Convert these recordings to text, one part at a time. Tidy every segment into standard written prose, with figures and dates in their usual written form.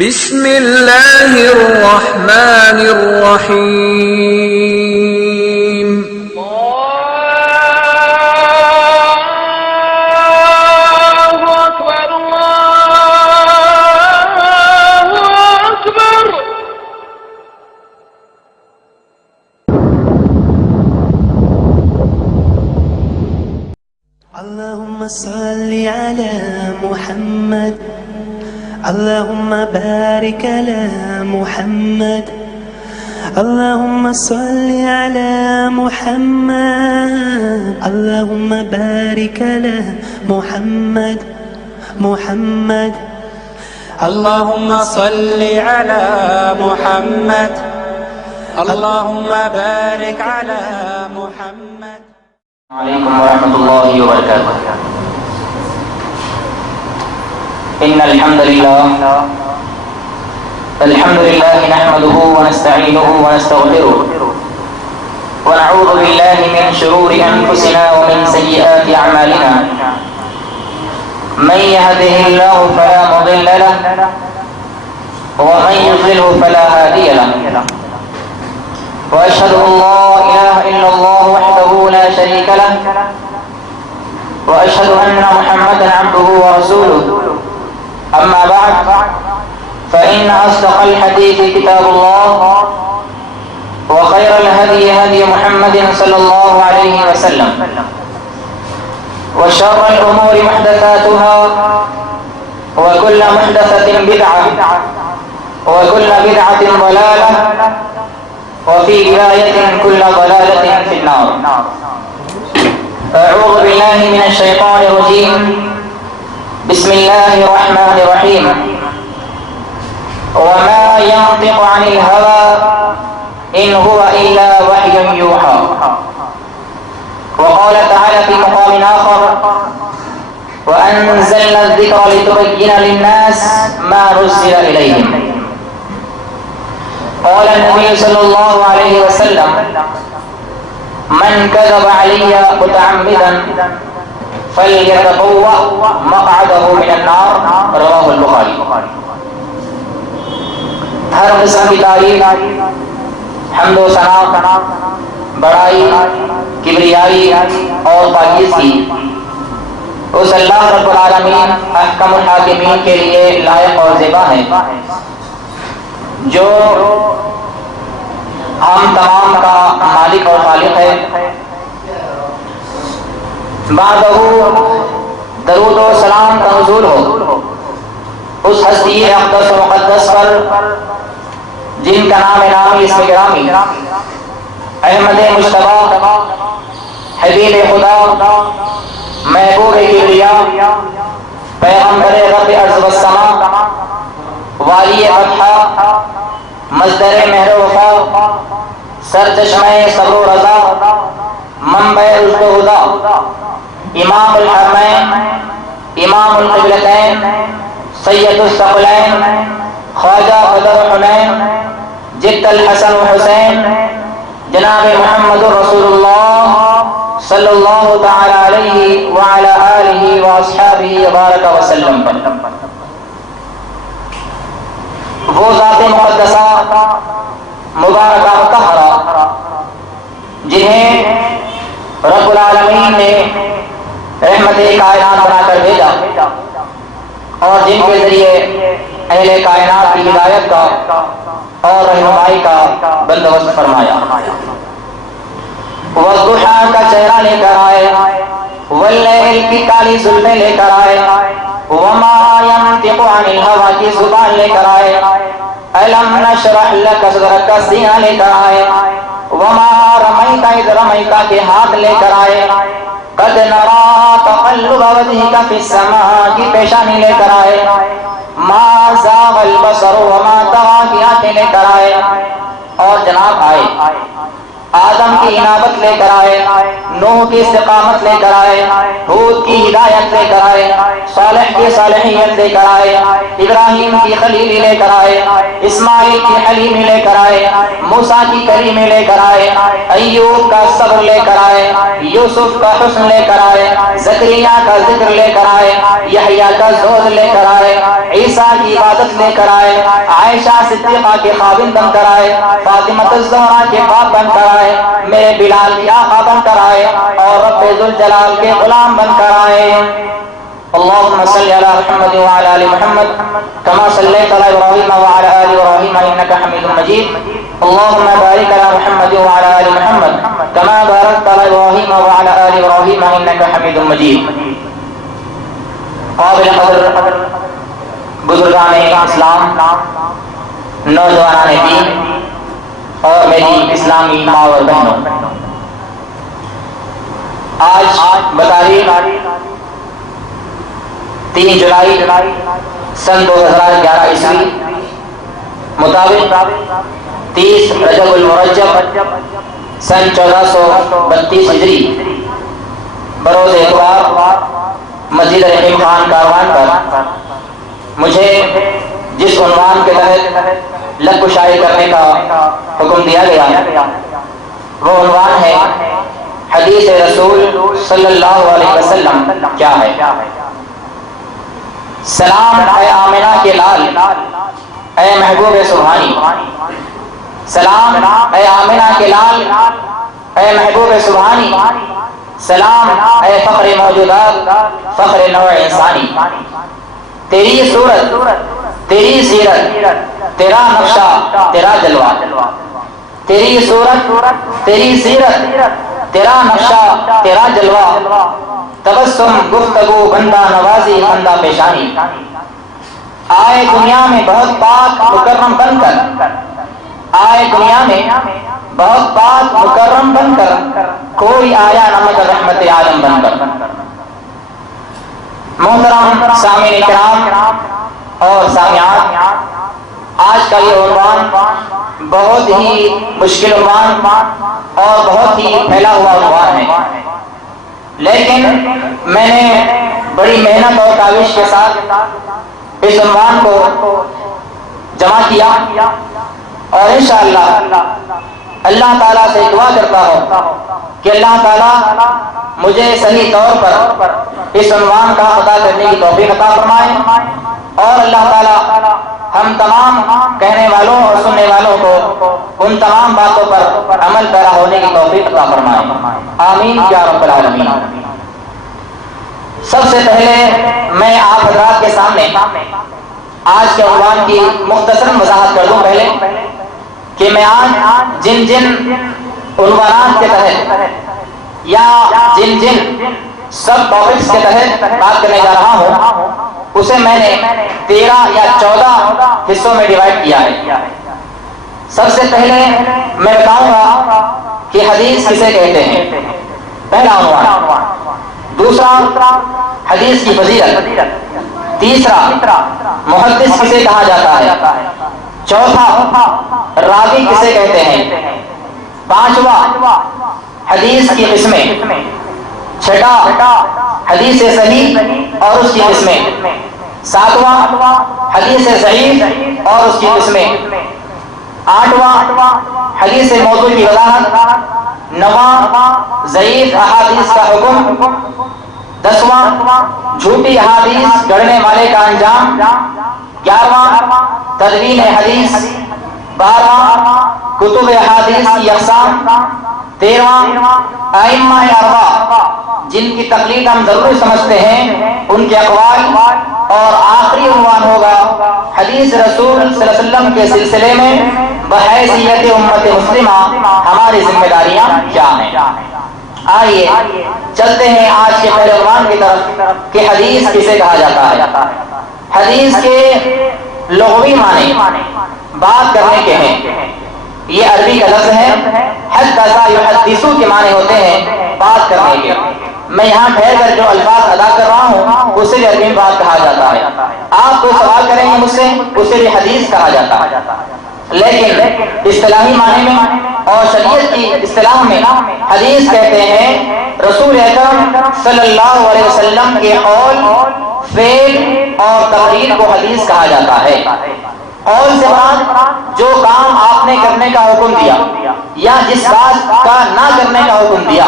بسم اللہ الرحمن الرحیم اللہ اکبر اللہ اکبر اللهم صل على محمد اللهم بارك على محمد اللهم صل على محمد اللهم بارك على محمد اللهم صل على محمد اللهم بارك على محمد. عليكم ورحمة الله وبركاته. إن الحمد لله نحمده ونستعينه ونستغفره ونعوذ بالله من شرور أنفسنا ومن سيئات أعمالنا. من يهده الله فلا مضل له ومن يضلله فلا هادي له. وأشهد أن لا إله إلا الله وحده لا شريك له وأشهد أن محمدا عبده ورسوله. أما بعد فإن أصدق الحديث كتاب الله وخير الهدي هدي محمد صلى الله عليه وسلم وشر الأمور محدثاتها وكل محدثة بدعة وكل بدعة ضلالة وفي رواية كل ضلالة في النار. أعوذ بالله من الشيطان الرجيم. بسم الله الرحمن الرحيم. وما ينطق عن الهوى إن هو إلا وحي يوحى. وقال تعالى في مقام آخر وأنزلنا الذكر لتبين للناس ما نزل إليهم. قال النبي صلى الله عليه وسلم من كذب علي متعمدا فليتبوأ مقعده من النار. رواہ البخاری. ہر قسم کی تعریف حمد و ثنا بڑائی کبریائی اور پاکیزگی اس اللہ رب العالمین احکم الحاکمین کے لیے لائق اور زیبا ہے جو ہم تمام کا مالک اور خالق ہے. بعدہ درود و سلام کا نزول ہو اس ہستی اقدس و مقدس پر جن کا نام نامی اسم گرامی احمد مجتبی حبیب خدا محبوب کبریا پیغمبر رب ارض و السماء والی فتحہ مصدر مہر و وفا سرچشمہ صبر و رضا منبع رشد و ہدا امام الحرمین امام القبلتین سید الثقلین خواجہ بدر حنین جد الحسن و حسین جناب محمد رسول اللہ صلی اللہ تعالی علیہ وعلی آلہ واصحابہ وبارک وسلم پر. وہ ذات مقدسہ مبارکہ مطہرہ جنہیں رب العالمین نے رحمت کائنات بنا کر بھیجا اور جن کے ذریعے اہل کائنات کی ہدایت کا اور رہنمائی کا بندوبست فرمایا. والضحیٰ کا چہرہ لے کر آئے واللیل کی کالی زلفیں لے کر آئے وما ينطق عن الهوى کی زبان لے کر آئے الم نشرح لك صدرك کا سینہ لے کر آئے وما رمیت اذ رمیت کے ہاتھ لے کر آئے قد نرى تقلب وجهك في السماء کی پیشانی لے کر آئے ما زاغ البصر وما طغى کی آنکھیں لے کر آئے اور جناب آئے آدم کی انابت لے کر آئے نوح کی استقامت لے کر آئے، ہود کی ہدایت لے کر آئے، صالح کی صالحیت لے کر آئے، ابراہیم کی خلیلی لے کر آئے، اسماعیل کی حلیمی لے کر آئے، موسیٰ کی کریمی لے کر آئے، ایوب کا صبر لے کر آئے، یوسف کا حسن لے کر آئے، زکریا کا ذکر لے کر آئے، یحییٰ کا زہد لے کر آئے، عیسیٰ کی عبادت لے کر آئے، عائشہ صدیقہ کے خاوند بن کر آئے، فاطمہ الزہرا کے باپ بن کر آئے، میرے بلال کی آقا بن کر آئے، اور رب ذوالجلال کے غلام بن کر آئے۔ اللهم صل على محمد وعلى آل محمد كما صليت على إبراهيم وعلى آل إبراهيم إنك حميد مجيد اللهم بارك على محمد وعلى آل محمد كما باركت على إبراهيم وعلى آل إبراهيم إنك حميد مجيد۔ قابل قدر بزرگان اسلام، نوجوانان دین اور میری اسلامی ماں اور بہنوں، آج بتاریخ 3 جولائی سن 2011 عیسوی مطابق 30 رجب المرجب سن 1432 ہجری بروز اتوار مسجد رحیم خان کاروان پر مجھے جس عنوان کے تحت لب کشائی کرنے کا حکم دیا گیا وہ عنوان ہے حدیث رسول صلی اللہ علیہ وسلم کیا ہے۔ سلام اے آمنہ کے لال، اے محبوب سبحانی، سلام اے آمنہ کے لال، اے محبوب سبحانی، سلام اے فخر موجودات، فخر نوع انسانی۔ تیری صورت، تیری سیرت، تیرا نقشہ، تیرا جلوہ، تیری صورت، تیری سیرت، تیرا نقشہ، تیرا جلوہ، تبسم گفتگو بندہ نوازی خندہ پیشانی۔ آئے دنیا میں بہت پاک مکرم بن کر، آئے دنیا میں بہت پاک مکرم بن کر، کوئی آیا نہ مگر رحمت عالم بن کر۔ محترم سامعین کرام اور سامعات، آج کا یہ عنوان بہت ہی مشکل عنوان اور بہت ہی پھیلا ہوا عنوان ہے، لیکن میں نے بڑی محنت اور کاوش کے ساتھ اس عنوان کو جمع کیا، اور انشاءاللہ اللہ تعالیٰ سے دعا کرتا ہوں کہ اللہ تعالیٰ مجھے صحیح طور پر اس عنوان کا ادا کرنے کی توفیق عطا فرمائے، اور اللہ تعالیٰ ہم تمام کہنے والوں اور سننے والوں کو ان تمام باتوں پر عمل پیرا ہونے کی توفیق عطا فرمائے، آمین یا رب العالمین۔ سب سے پہلے میں آپ حضرات کے سامنے آج کے عنوان کی مختصر وضاحت کر دوں پہلے کہ میں آج جن عنوانات کے تحت یا جن سب ٹاپکس کے تحت بات کرنے جا رہا ہوں اسے میں نے 13 یا 14 حصوں میں ڈیوائڈ کیا ہے۔ سب سے پہلے میں بتاؤں گا کہ حدیث کسے کہتے ہیں، پہلا عنوان۔ دوسرا حدیث کی فضیلت، تیسرا محدث کسے کہا جاتا ہے، چوتھا راوی کسے کہتے ہیں، پانچواں حدیث کی قسمیں، چھٹا حدیث صحیح اور اس کی قسمیں، ساتواں حدیث ضعیف اور اس کی قسمیں، آٹھواں حدیث موضوع کی وضاحت، نواں ضعیف احادیث کا حکم، دسواں جھوٹی احادیث گڑھنے والے کا انجام، 11واں تدوین حدیث، 12واں کتب احادیث کی اقسام، 13واں ائمہ اربعہ جن کی تقلید ہم ضروری سمجھتے ہیں ان کے اقوال، اور آخری عنوان ہوگا حدیث رسول صلی اللہ علیہ وسلم کے سلسلے میں بحیثیت امت مسلمہ ہماری ذمہ داریاں کیا ہیں۔ آئیے چلتے ہیں آج کے پہلے عنوان کی طرف کہ حدیث کسے کہا جاتا ہے۔ حدیث کے لغوی معنی بات کرنے کے ہیں، یہ عربی کا لفظ ہے، حدث یحدث کے معنی ہوتے ہیں بات کرنے کے۔ میں یہاں ٹھہر کر جو الفاظ ادا کر رہا ہوں اسے بھی عربی میں بات کہا جاتا ہے۔ آپ کوئی سوال کریں گے مجھ سے، اسے بھی حدیث کہا جاتا ہے۔ لیکن اصطلاحی معنی میں اور شریعت کی اصطلاح میں حدیث کہتے ہیں رسول اکرم صلی اللہ علیہ وسلم کے قول، فعل اور تقریر کو حدیث کہا جاتا ہے۔ قول سے مراد جو کام آپ نے کرنے کا حکم دیا یا جس بات کا نہ کرنے کا حکم دیا،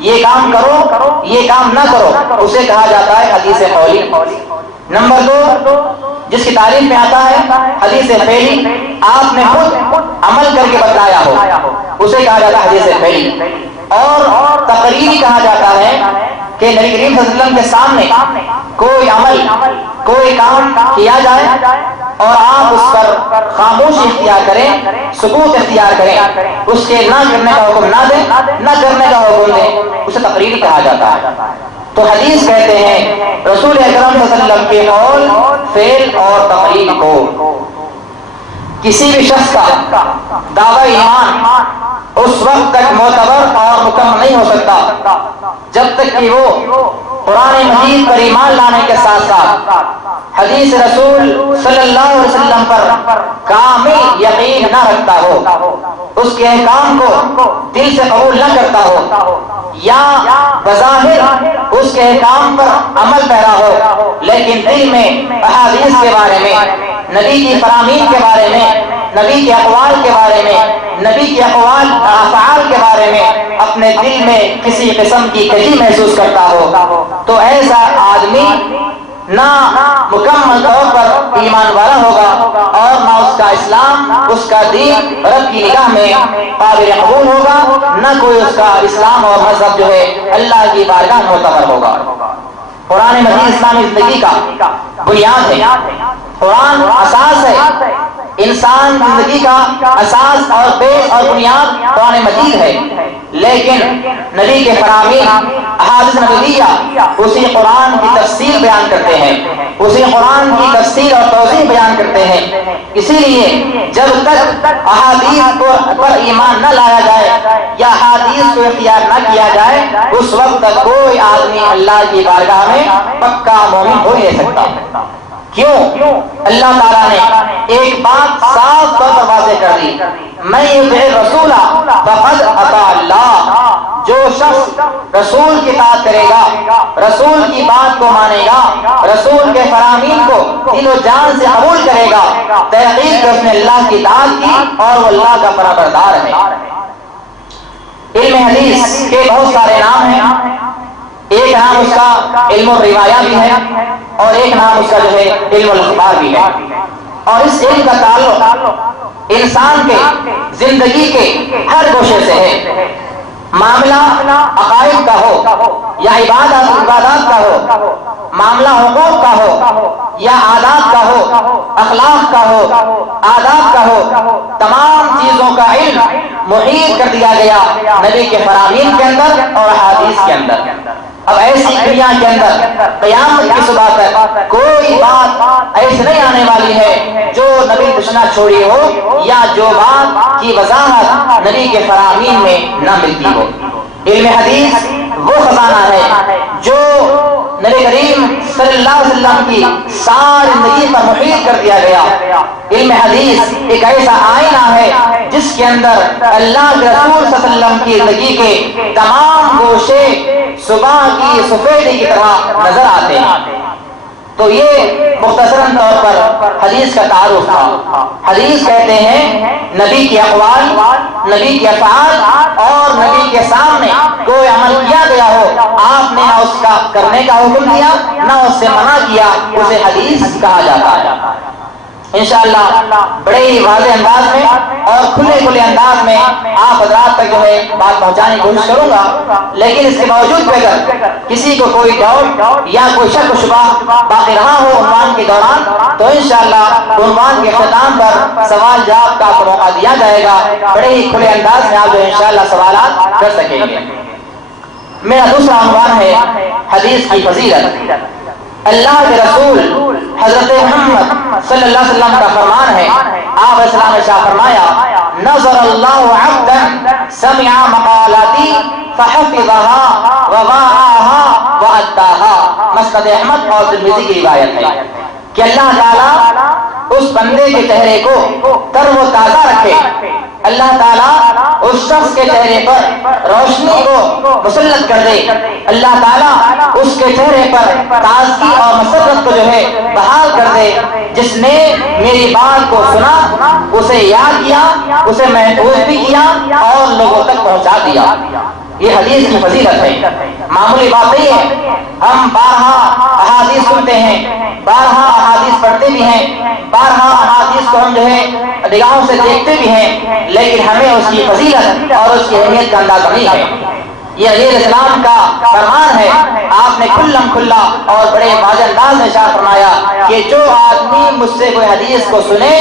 یہ کام کرو یہ کام نہ کرو، اسے کہا جاتا ہے حدیث قولی۔ نمبر 2 جس کی تعریف میں آتا ہے حدیث فعلی، آپ نے خود عمل کر کے بتلایا ہو، اسے کہا جاتا ہے حدیث فعلی۔ اور تقریری کہا جاتا ہے کہ نبی کریم صلی اللہ علیہ وسلم کے سامنے کوئی عمل کوئی کام کیا جائے اور آپ اس پر خاموشی اختیار کریں، سکوت اختیار کریں، اس کے نہ کرنے کا حکم نہ دیں، نہ کرنے کا حکم دیں، اسے تقریری کہا جاتا ہے۔ تو حدیث کہتے ہیں رسول اکرم صلی اللہ علیہ وسلم کے قول، فعل اور تقریر کو۔ کسی بھی شخص کا دعوی ایمان اس وقت تک معتبر اور مکمل نہیں ہو سکتا جب تک کہ وہ قرآن مجید پر ایمان لانے کے ساتھ ساتھ حدیث رسول صلی اللہ علیہ وسلم پر کامل یقین نہ رکھتا ہو، اس کے احکام کو دل سے قبول نہ کرتا ہو، یا بظاہر اس کے احکام پر عمل پیرا ہو لیکن دل میں احادیث کے بارے میں، نبی کی فرامین کے بارے میں، نبی کے اقوال کے بارے میں، نبی کے اقوال افعال کے بارے میں اپنے دل میں کسی قسم کی کجی محسوس کرتا ہو، تو ایسا آدمی نہ مکمل طور پر ایمان والا ہوگا اور نہ اس کا اسلام، اس کا دین رب کی نگاہ میں قابل قبول ہوگا، نہ کوئی اس کا اسلام اور مذہب جو ہے اللہ کی بارگاہ میں معتبر ہوگا۔ قرآن مجید اسلامی زندگی کا بنیاد ہے، قرآن اساس ہے، انسان زندگی کا اساس اور بیس اور بنیاد قرآن مجید ہے، لیکن نبی کے فرامین احادیث نبویہ اسی قرآن کی تفسیر بیان کرتے ہیں، اسی قرآن کی تفسیر اور توضیح بیان کرتے ہیں۔ اسی لیے جب تک احادیث پر ایمان نہ لایا جائے یا احادیث کو اختیار نہ کیا جائے، اس وقت تک کوئی آدمی اللہ کی بارگاہ میں پکا مومن ہو نہیں سکتا۔ کیوں؟ اللہ تعالیٰ نے ایک بات صاف طور پر واضح کر دی، میں یطع الرسول فقد اطاع اللہ، جو شخص رسول کی اطاعت کرے گا، رسول کی بات کو مانے گا، رسول کے فرامین کو دل و جان سے قبول کرے گا، تحقیق اس نے اللہ کی اطاعت کی اور وہ اللہ کا فرمانبردار ہے۔ علم حدیث کے بہت سارے نام ہیں، ایک نام اس کا علم الروایہ بھی ہے اور ایک نام اس کا جو ہے علم الاخبار بھی ہے، اور اس علم کا تعلق انسان کے زندگی کے ہر گوشے سے ہے۔ معاملہ عقائد کا ہو یا عبادات کا ہو، معاملہ حقوق کا ہو یا عادات کا ہو، اخلاق کا ہو، آداب کا ہو، تمام چیزوں کا علم محیط کر دیا گیا نبی کے فرامین کے اندر اور احادیث کے اندر۔ اب ایسی دنیا کے اندر قیامت کی صبح تک کوئی بات ایسی نہیں آنے والی ہے جو نبی نے چھوڑی ہو یا جو بات کی وضاحت نبی کے فرامین میں نہ ملتی ہو۔ علم حدیث وہ خزانہ ہے جو نبی کریم صلی اللہ علیہ وسلم کی ساری زندگی پر محیط کر دیا گیا۔ علم حدیث ایک ایسا آئینہ ہے جس کے اندر اللہ کے رسول صلی اللہ علیہ وسلم کی زندگی کے تمام گوشے صبح کی سفیدی کی طرح نظر آتے ہیں۔ تو یہ مختصراً طور پر حدیث کا تعارف تھا۔ حدیث کہتے ہیں نبی کے اقوال، نبی کے افعال اور نبی کے سامنے کوئی عمل کیا گیا ہو، آپ نے نہ اس کا کرنے کا حکم دیا نہ اس سے منع کیا، اسے حدیث کہا جاتا ہے۔ انشاءاللہ بڑے ہی واضح انداز میں اور کھلے انداز میں آپ حضرات تک جو ہے بات پہنچانے کی کوشش کروں گا، لیکن اس کے باوجود بھی اگر کسی کو کوئی ڈاؤٹ یا کوئی شک و شبہ باقی رہا ہو عنوان کے دوران، تو انشاءاللہ عنوان کے اختتام پر سوال جواب کا موقع دیا جائے گا۔ بڑے ہی کھلے انداز میں آپ جو انشاءاللہ سوالات کر سکیں گے۔ میرا دوسرا عنوان ہے حدیث کی فضیلت۔ اللہ کے رسول حضرت محمد صلی اللہ علیہ وسلم کا فرمان ہے، آپ علیہ السلام نے فرمایا، نظر اللہ عبدا سمع مقالاتی فحفظها ووعاها واداها، مسند احمد اور ترمذی کی روایت ہے کہ اللہ تعالیٰ اس بندے کے چہرے کو تر و تازہ رکھے، اللہ تعالیٰ اس شخص کے چہرے پر روشنی کو مسلط کر دے، اللہ تعالیٰ اس کے چہرے پر تازگی اور مسرت کو جو ہے بحال کر دے۔ جس نے میری بات کو سنا، اسے یاد کیا، اسے محفوظ بھی کیا اور لوگوں تک پہنچا دیا۔ یہ حدیث کی فضیلت ہے، معمولی بات نہیں ہے۔ ہم بارہا احادیث سنتے ہیں، بارہا احادیث پڑھتے بھی ہیں، بارہا احادیث کو ہم جو ہے نگاہوں سے دیکھتے بھی ہیں، لیکن ہمیں اس کی فضیلت اور اس کی اہمیت کا اندازہ نہیں ہے۔ یہ علیہ السلام کا فرمان ہے، آپ نے کھلم کھلا اور بڑے واضح انداز میں ارشاد فرمایا کہ جو آدمی مجھ سے کوئی حدیث کو سنے،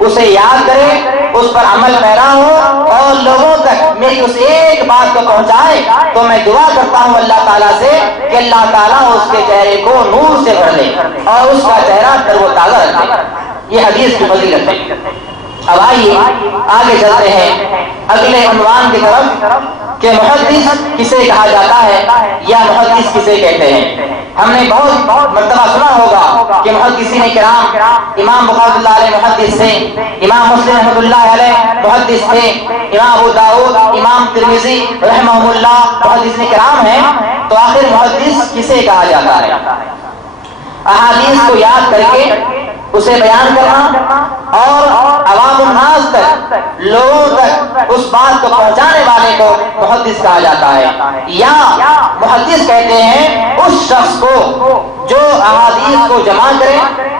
اسے یاد کرے، اس پر عمل پیرا ہو اور لوگوں تک میری اس ایک بات کو پہنچائے، تو میں دعا کرتا ہوں اللہ تعالیٰ سے کہ اللہ تعالیٰ اس کے چہرے کو نور سے بھر دے اور اس کا چہرہ تر و تازہ رکھے۔ یہ حدیث کی فضیلت ہے۔ اب آئیے آگے چلتے ہیں اگلے عنوان کی طرف کہ محدث کسے کہا جاتا ہے یا محدث کسے کہتے ہیں۔ ہم نے بہت مرتبہ سنا ہوگا کہ محدثین کرام، امام بخاری اللہ علیہ محدث تھے، امام مسلم رحمۃ اللہ علیہ محدث تھے، امام ابو داؤد، امام ترمذی رحمہم اللہ محدثین کرام ہیں، تو آخر محدث کسے کہا جاتا ہے؟ احادیث کو یاد کر کے اسے بیان کرنا اور عوام الناس تک، لوگوں تک اس بات کو پہنچانے والے کو محدث کہا جاتا ہے۔ یا محدث کہتے ہیں اس شخص کو جو احادیث کو جمع کرے،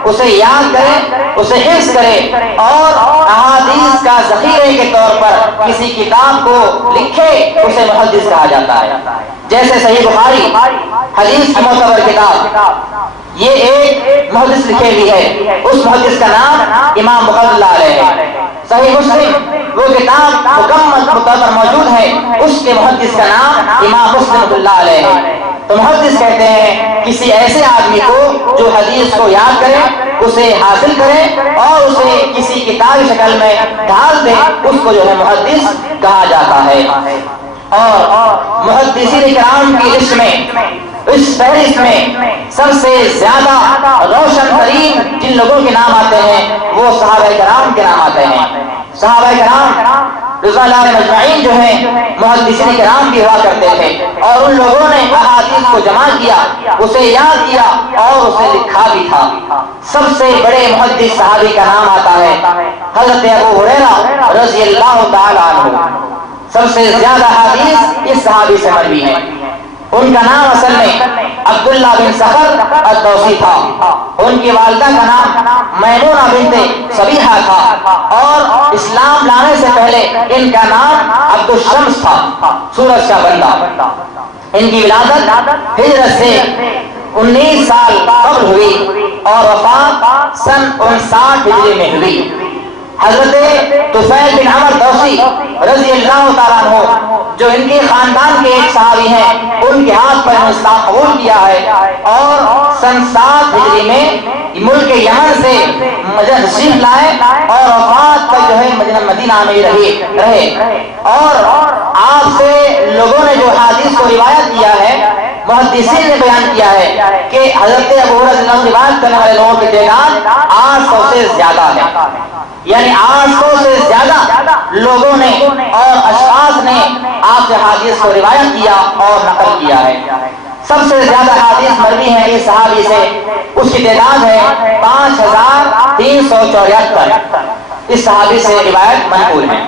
اسے یاد کرے، اسے حفظ کرے اور احادیث کا ذخیرے کے طور پر کسی کتاب کو لکھے، اسے محدث کہا جاتا ہے۔ جیسے صحیح بخاری حدیث کی معتبر کتاب، یہ ایک محدث لکھے ہوئی ہے، اس محدث کا نام امام بخاری اللہ علیہ ہے۔ صحیح مسلم وہ کتاب مکمل معتبر موجود ہے، اس کے محدث کا نام امام مسلم اللہ علیہ ہے۔ تو محدث کہتے ہیں کسی ایسے آدمی کو جو حدیث کو یاد کرے، اسے حاصل کرے اور اسے کسی کتابی شکل میں ڈھال دے، اس کو جو ہے محدث کہا جاتا ہے۔ اور محدثین کرام کی لسٹ میں، اس فہرست میں سب سے زیادہ روشن ترین جن لوگوں کے نام آتے ہیں وہ صحابہ کرام کے نام آتے ہیں۔ صحابہ کرام رضوان اللہ علیہم اجمعین جو ہیں محدثین کرام بھی ہوا کرتے تھے، اور ان لوگوں نے احادیث کو جمع کیا، اسے یاد کیا اور اسے لکھا بھی تھا۔ سب سے بڑے محدث صحابی کا نام آتا ہے حضرت ابو ہریرہ رضی اللہ تعالی عنہ۔ سب سے زیادہ حدیث اس صحابی سے مروی ہیں۔ ان کا نام اصل میں عبداللہ بن سخر الدوسی تھا، ان کی والدہ کا نام میمونہ بنت صبیحہ تھا، اور اسلام لانے سے پہلے ان کا نام عبد الشمس تھا، سورج کا بندہ۔ ان کی ولادت ہجرت سے 19 سال قبل ہوئی اور وفات سن 59 ہجری میں ہوئی۔ حضرت طفیل بن عمر دوسی رضی اللہ تعالیٰ عنہ جو ان کے خاندان کے ایک صحابی ہیں، ان کے ہاتھ پر اسلام قبول کیا ہے اور سن 7 ہجری میں ملک یمن سے مدینہ تشریف لائے اور وفات تک جو ہے مدینہ میں رہے۔ اور آپ سے لوگوں نے جو حدیث کو روایت کیا ہے، محدثین نے بیان کیا ہے کہ حضرت ابو ہریرہ رضی اللہ عنہ روایت کرنے والے لوگوں کی تعداد 800 سے زیادہ ہے، یعنی 800 سے زیادہ لوگوں نے اور اشخاص نے آپ سے حدیث کو روایت کیا اور نقل کیا ہے۔ سب سے زیادہ حدیث مروی ہے اس صحابی سے، اس کی تعداد ہے 5374، اس صحابی سے روایت منقول ہے۔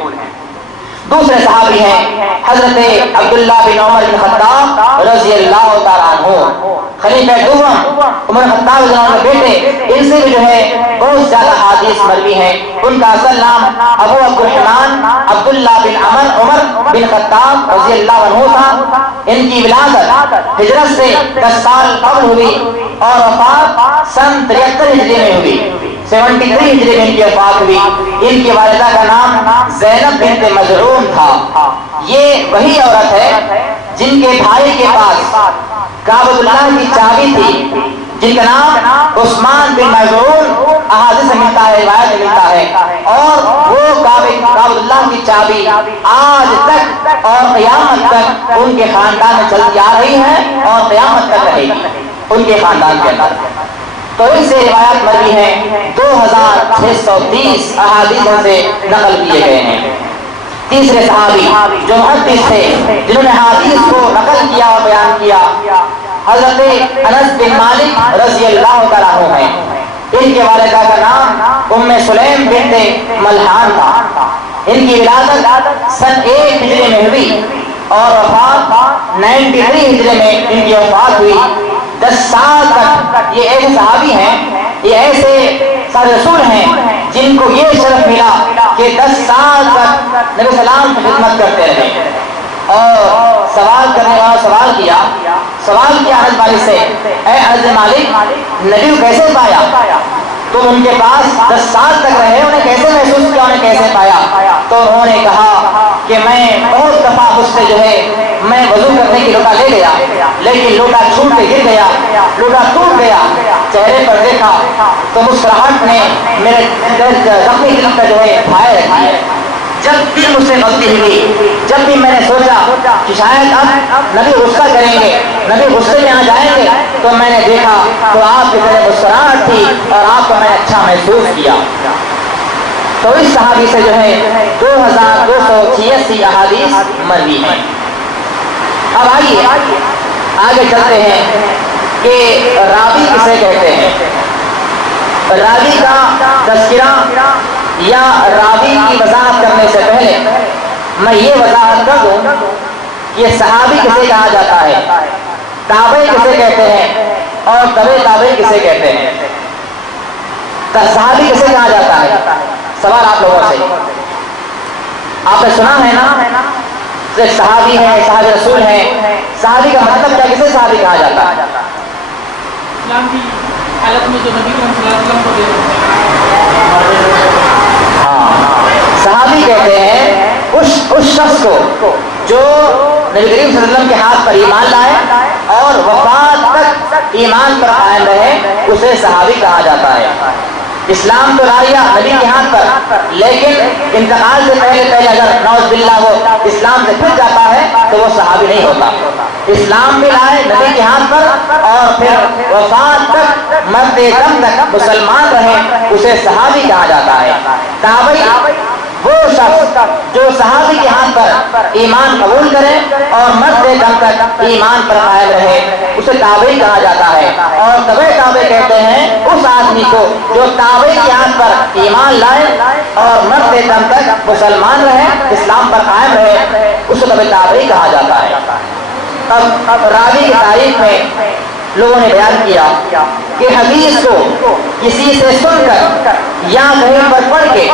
دوسرے صحابی ہیں حضرت عبداللہ بن عمر بن خطاب رضی اللہ تعالیٰ عنہ، خلیفہ دوم عمر خطاب رضی اللہ عنہ کے بیٹے، ان سے بھی جو ہے بہت زیادہ حدیث مروی ہیں۔ ان کا اصل نام ابو عبدالرحمن عبداللہ بن عمر بن خطاب رضی اللہ عنہ تھا۔ ان کی ولادت ہجرت سے 10 سال قبل ہوئی اور وفات سن 73 ہجری میں ہوئی، 73 ہجری میں ان کی وفات ہوئی۔ ان کی والدہ کا نام زینب بنت مظعون تھا۔ یہ وہی عورت ہے جن کے بھائی کے پاس کعبۃ اللہ کی چابی تھی، جن کا نام عثمان بن مظعون احادیث میں ملتا ہے، روایت میں ملتا ہے، اور وہ کعبۃ اللہ کی چابی آج تک اور قیامت تک ان کے خاندان میں چلتی آ رہی ہے اور قیامت تک رہے گی ان کے خاندان کے اندر۔ تو تو ان سے روایات مروی ہیں 2630 احادیث سے نقل کیے گئے ہیں۔ تیسرے صحابی جو محدث تھے جنہوں نے حدیث کو نقل کیا اور بیان کیا، حضرت انس بن مالک رضی اللہ تعالیٰ عنہ ہیں۔ ان کے والدہ کا نام ام سلیم بنت ملحان تھا۔ ان کی ولادت سن 1 ہجری میں ہوئی اور وفات 93 ہجری میں ان کی وفات ہوئی۔ 10 سال تک یہ ایسے صحابی ہیں، یہ ایسے رسول ہیں جن کو یہ شرف ملا کہ 10 سال تک نبی السلام کی خدمت کرتے رہے۔ اور سوال کرنے والا سوال کیا انس مالک سے، اے انس مالک، نبی کو کیسے پایا؟ تم ان کے پاس 10 سال تک رہے، انہیں کیسے محسوس کیا، انہیں کیسے پایا؟ تو انہوں نے کہا کہ میں بہت دفعہ مجھ سے جو ہے میں وضو کرنے کی لوٹا لے گیا، لیکن لوٹا چھوٹ کے گر گیا، لوٹا ٹوٹ گیا، چہرے پر دیکھا تو مسکراہٹ نے میرے زخمی دل پر جو ہے پھائے رکھی ہے۔ جب بھی مجھ سے غلطی ہوئی، جب بھی میں نے سوچا کہ شاید اب نبی غصہ کریں گے، نبی غصے میں آ جائیں گے، تو میں نے دیکھا تو آپ کی طرح مسکراہٹ تھی اور آپ کو میں نے اچھا محسوس کیا۔ تو اس صحابی سے جو ہے 2286 احادیث مروی ہیں۔ اب آئیے آگے چلتے ہیں کہ راوی کسے کہتے ہیں۔ راوی کا تذکرہ یا راوی کی وضاحت کرنے سے پہلے میں یہ وضاحت کر دوں کہ صحابی کسے کہا جاتا ہے، تابعی کسے کہتے ہیں اور تبع تابعی کسے کہتے ہیں۔ صحابی کسے کہا جاتا ہے؟ سوال آپ لوگوں سے، آپ نے سنا ہے نا کہ صحابی ہے، صحابی رسول ہے، صحابی کا مطلب کیا، کسے صحابی کہا جاتا ہے؟ اسلام کی حالت میں جو نبی کریم صلی اللہ علیہ وسلم کو دیکھتے ہیں۔ صحابی کہتے ہیں اس شخص کو جو نبی کریم صلی اللہ علیہ وسلم کے ہاتھ پر ایمان لائے اور وفات تک ایمان پر قائم رہے، اسے صحابی کہا جاتا ہے۔ اسلام تو لایا نبی کے ہاتھ پر، لیکن انتقال سے پہلے اگر نعوذ باللہ وہ اسلام سے پھر جاتا ہے تو وہ صحابی نہیں ہوتا۔ اسلام بھی لائے نبی کے ہاتھ پر اور پھر وفات تک مرتے دم تک مسلمان رہے، اسے صحابی کہا جاتا ہے۔ تابعی وہ شخص جو صحابی کے ہاتھ پر ایمان قبول کرے اور مرتے دم تک ایمان پر قائم رہے، اسے تابعی کہا جاتا ہے۔ اور تبع تابع کہتے ہیں اس آدمی کو جو تابعی کے ہاتھ پر ایمان لائے اور مرتے دم تک مسلمان رہے، اسلام پر قائم رہے، اسے تبع تابعی کہا جاتا ہے۔ اب راوی کی تعریف میں لوگوں نے بیان کیا کہ حدیث کو کسی سے سن کر یا کہیں پر پڑھ کے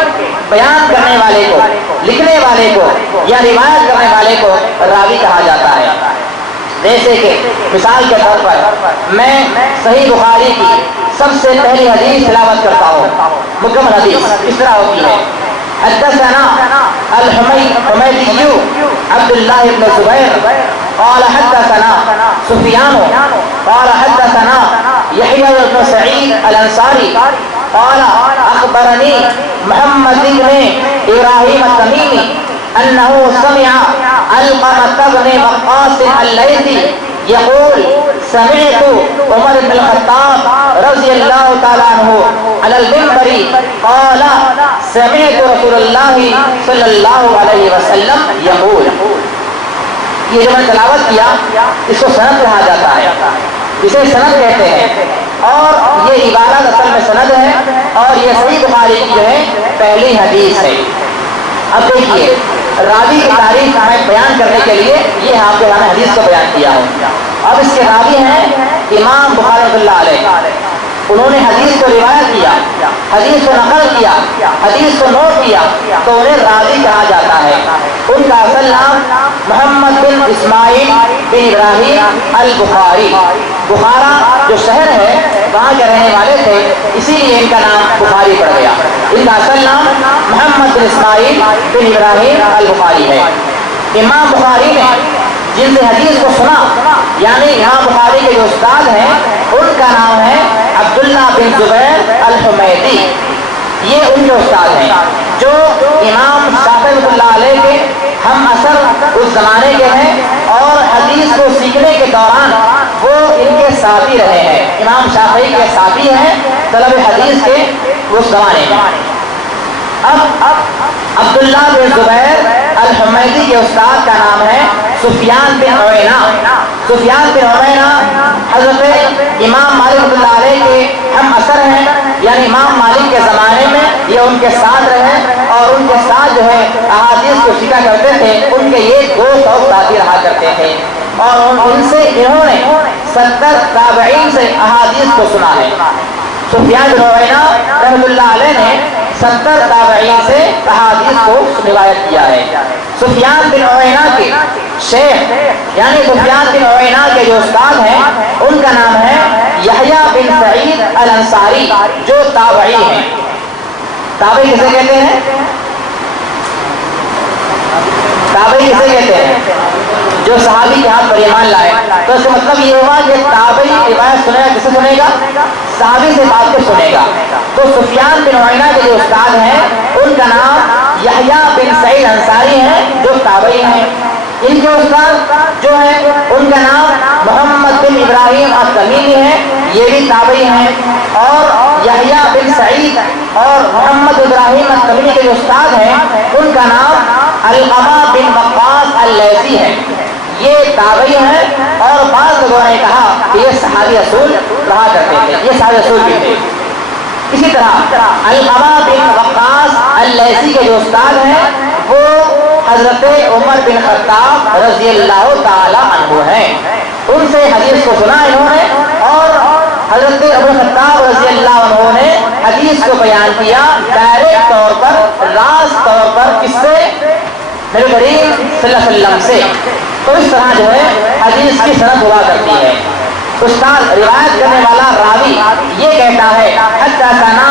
بیان کرنے والے کو، لکھنے والے کو یا روایت کرنے والے کو راوی کہا جاتا ہے۔ جیسے کہ مثال کے طور پر میں صحیح بخاری کی سب سے پہلی حدیث تلاوت کرتا ہوں، مکمل حدیث اس طرح ہوتی ہے: حدثنا الحمیدی عبداللہ بن زبیر قال حدثنا سفیان قال حدثنا یحییٰ بن سعید الانصاری قال اخبرنی محمد بن ابراہیم التمیمی انه سمع علقمة بن وقاص الليثي يقول سمعت عمر بن الخطاب رضی اللہ تعالی عنہ على المنبر قال سمعت رسول اللہ صلی اللہ علیہ وسلم يقول۔ یہ جو میں تلاوت کیا اس کو سند کہا جاتا ہے، اسے سند کہتے ہیں، اور یہ عبارت اصل میں سند ہے اور یہ صحیح بخاری کی جو ہے پہلی حدیث ہے۔ اب دیکھیے راوی کی تعریف میں بیان کرنے کے لیے یہ آپ کے ہمیں حدیث کو بیان کیا ہوں۔ اب اس کے راوی ہیں امام بخاری رحمۃ اللہ علیہ، انہوں نے حدیث کو روایت کیا، حدیث کو نقل کیا، حدیث کو نوٹ کیا، تو انہیں راوی کہا جاتا ہے۔ ان کا اصل نام محمد بن اسماعیل بن ابراہیم البخاری، بخارا جو شہر ہے وہاں کے رہنے والے تھے، اسی لیے ان کا نام بخاری پڑ گیا۔ ان کا اصل نام محمد بن اسماعیل بن ابراہیم البخاری ہے۔ امام بخاری نے جن سے حدیث کو سنا، یعنی امام بخاری کے جو استاد ہیں ان کا نام ہے عبداللہ بن زبیر الحمیدی، یہ ان کے استاد ہیں جو امام شافعی رحمۃ اللہ علیہ کے ہم اثر اس زمانے کے ہیں، اور حدیث کو سیکھنے کے دوران وہ ان کے ساتھی رہے ہیں، امام شافعی کے ساتھی ہیں طلب حدیث کے اس زمانے میں۔ اب عبداللہ بن زبیر الحمیدی کے استاد کا نام ہے سفیان بن عیینہ۔ سفیان بن عیینہ حضرت امام مالک رحمۃ اللہ علیہ کے ہم اثر ہیں، یعنی امام مالک کے زمانے میں یہ ان کے ساتھ رہے اور ان کے ساتھ جو ہے احادیث کو سیکھا کرتے تھے۔ ان کے یہ دوست اور ساتھی رہا کرتے تھے اور ان سے انہوں نے 70 تابعین سے احادیث کو سنا ہے۔ سفیان بن عیینہ رحمۃ اللہ علیہ نے 70 تابعین سے احادیث کو روایت کیا ہے۔ سفیان بن عیینہ کے شیخ یعنی سفیان بن عیینہ کے جو استاد ہیں ان کا نام ہے یحییٰ بن سعید الانصاری، جو تابعی ہیں۔ تابعی کسے کہتے ہیں؟ تابعی کسے کہتے ہیں؟ جو صحابی کے ہاتھ پر ایمان لائے۔ تو اس کا مطلب یہ ہوا کہ تابعی روایت سنے گا، کسے سنے گا؟ صحابی سے بات کو سنے گا۔ تو سفیان بن عیینہ کے جو استاد ہیں ان کا نام یحییٰ بن سعید انصاری ہیں، جو تابعی ہیں۔ ان کے استاد جو ہیں ان کا نام محمد بن ابراہیم التمیمی ہے، یہ بھی تابعی ہیں۔ اور یحییٰ بن سعید اور محمد ابراہیم التمیمی کے جو استاد ہیں ان کا نام علقمہ بن وقاص اللیثی ہے، یہ تابعی ہیں۔ اور بعض لوگوں نے کہا کہ یہ صحابی رسول رہا کرتے تھے، یہ صحابی رسول بھی تھے۔ اسی طرح علقمہ بن وقاص اللیثی کے جو استاد ہیں وہ حضرت عمر بن خطاب رضی اللہ تعالی عنہ ہیں۔ ان سے حدیث کو سنا انہوں نے اور حضرت عمر خطاب رضی اللہ عنہ نے حدیث کو بیان کیا ڈائریکٹ طور پر، راست طور پر، کس سے؟ نبی کریم صلی اللہ علیہ وسلم سے۔ تو اس طرح جو ہے حدیث کی سند ہوا کرتی ہے۔ استاد روایت کرنے والا راوی یہ کہتا ہے حدثنا،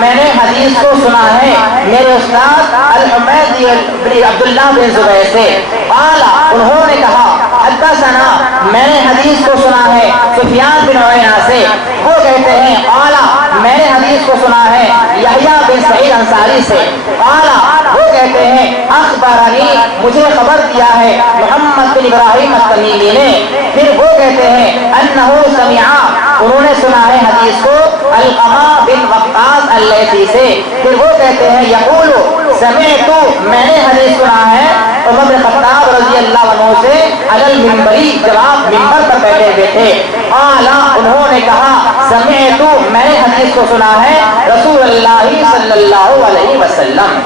میں نے حدیث کو سنا ہے میرے استاد الحمیدی بن عبداللہ بن زبیر سے۔ قال، انہوں نے کہا حدثنا، میں نے حدیث کو سنا ہے سفیان بن عیینہ سے، وہ کہتے ہیں قال، میں نے حدیث کو سنا ہے یحییٰ بن سعید انصاری سے۔ قال، وہ کہتے ہیں اخبرنی، مجھے خبر دیا ہے محمد بن ابراہیم التمیمی نے۔ پھر وہ کہتے ہیں انہ سمعا، انہوں نے سنا ہے حدیث کو علقمہ بن وقاص اللیثی سے۔ پھر وہ کہتے ہیں یقول سمعت، میں نے حدیث سنا ہے عمر بن خطاب رضی اللہ عنہ سے علی المنبری، جب آپ منبر پر بیٹھے ہوئے تھے۔ قال، انہوں نے کہا سمعت، میں نے حدیث کو سنا ہے رسول اللہ صلی اللہ علیہ وسلم،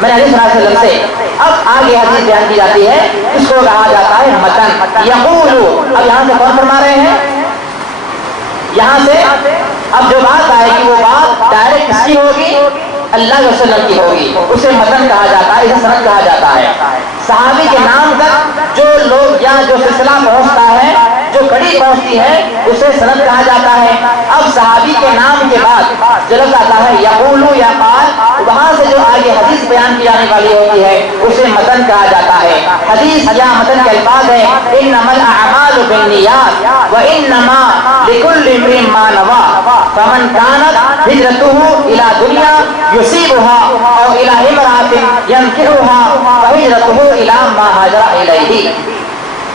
میں نے حدیث صلی اللہ علیہ وسلم سے۔ اب آگے حدیث بیان کی جاتی ہے، اس کو کہا جاتا ہے متن۔ یقول، اب یہاں سے کون فرما رہے ہیں؟ یہاں سے اب جو بات آئے گی وہ بات ڈائریکٹ کس کی ہوگی؟ اللہ کے وسلم کی ہوگی، اسے متن کہا جاتا ہے، اسے سند کہا جاتا ہے۔ صحابی کے نام تک جو لوگ یا جو سلسلہ پہنچتا ہے، جو کڑی پہنچتی ہے، اسے سند کہا جاتا ہے۔ اب صحابی کے نام کے بعد جو لفظ آتا ہے یقول یا قال، وہاں سے جو آگے حدیث بیان کی جانے والی ہوتی ہے اسے متن کہا جاتا ہے۔ حدیث یا متن کے الفاظ ہیں انما الاعمال بالنیات وانما لكل امرئ ما نوى فمن كانت هجرته الى دنیا يصيبها او الى امرأة ينكحها فهجرته الى ما هاجر اليه۔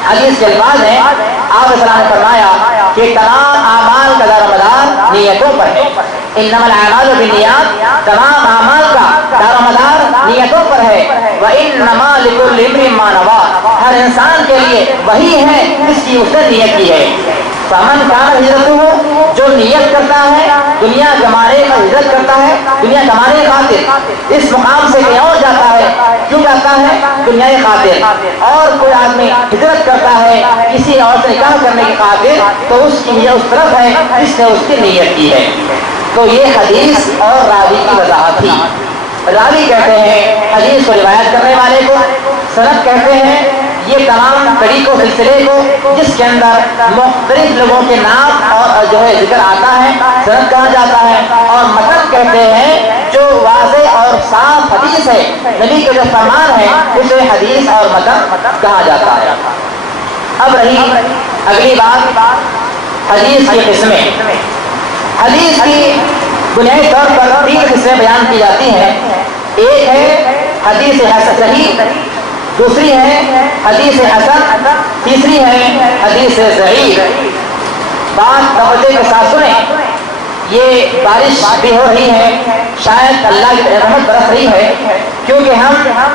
حدیث کے الفاظ ہیں، آپ السلام نے فرمایا کہ تمام اعمال کا دار مدار نیتوں پر ہے۔ انما الاعمال بالنیات، تمام اعمال کا دار مدار نیتوں پر ہے۔ وانما لكل امرئ ما نوى، ہر انسان کے لیے وہی ہے جس کی اس نے نیت کی ہے۔ فمن کان ہجرتہ، جو نیت کرتا ہے دنیا کمانے کا، ہجرت کرتا ہے دنیا کمانے خاطر، اس مقام سے کہیں اور جاتا ہے، کیوں جاتا ہے؟ دنیا خاطر۔ اور کوئی آدمی ہجرت کرتا ہے کسی اور سے نکاح کرنے کی خاطر، تو اس کی نیت اس طرف ہے جس نے اس کی نیت کی ہے۔ تو یہ حدیث اور راوی کی وضاحت تھی۔ راوی کہتے ہیں حدیث کو روایت کرنے والے کو، سند کہتے ہیں یہ تمام طریقوں سلسلے کو جس کے اندر مختلف لوگوں کے نام اور جو ہے ذکر آتا ہے، سند کہا جاتا ہے۔ اور متن کہتے ہیں جو واضح اور صاف حدیث ہے، نبی کے جو فرمان ہے، اسے حدیث اور متن کہا جاتا ہے۔ اب رہی اگلی بات حدیث کی قسمیں۔ حدیث کی بنیادی طور پر 3 قسمیں بیان کی جاتی ہیں۔ ایک ہے حدیث حسن صحیح، دوسری ہے حدیث حسن، تیسری ہے حدیث ضعیف۔ بات توجہ کے ساتھ سنیں، یہ بارش بھی ہو رہی ہے، شاید اللہ کی رحمت برس رہی ہے، کیونکہ ہم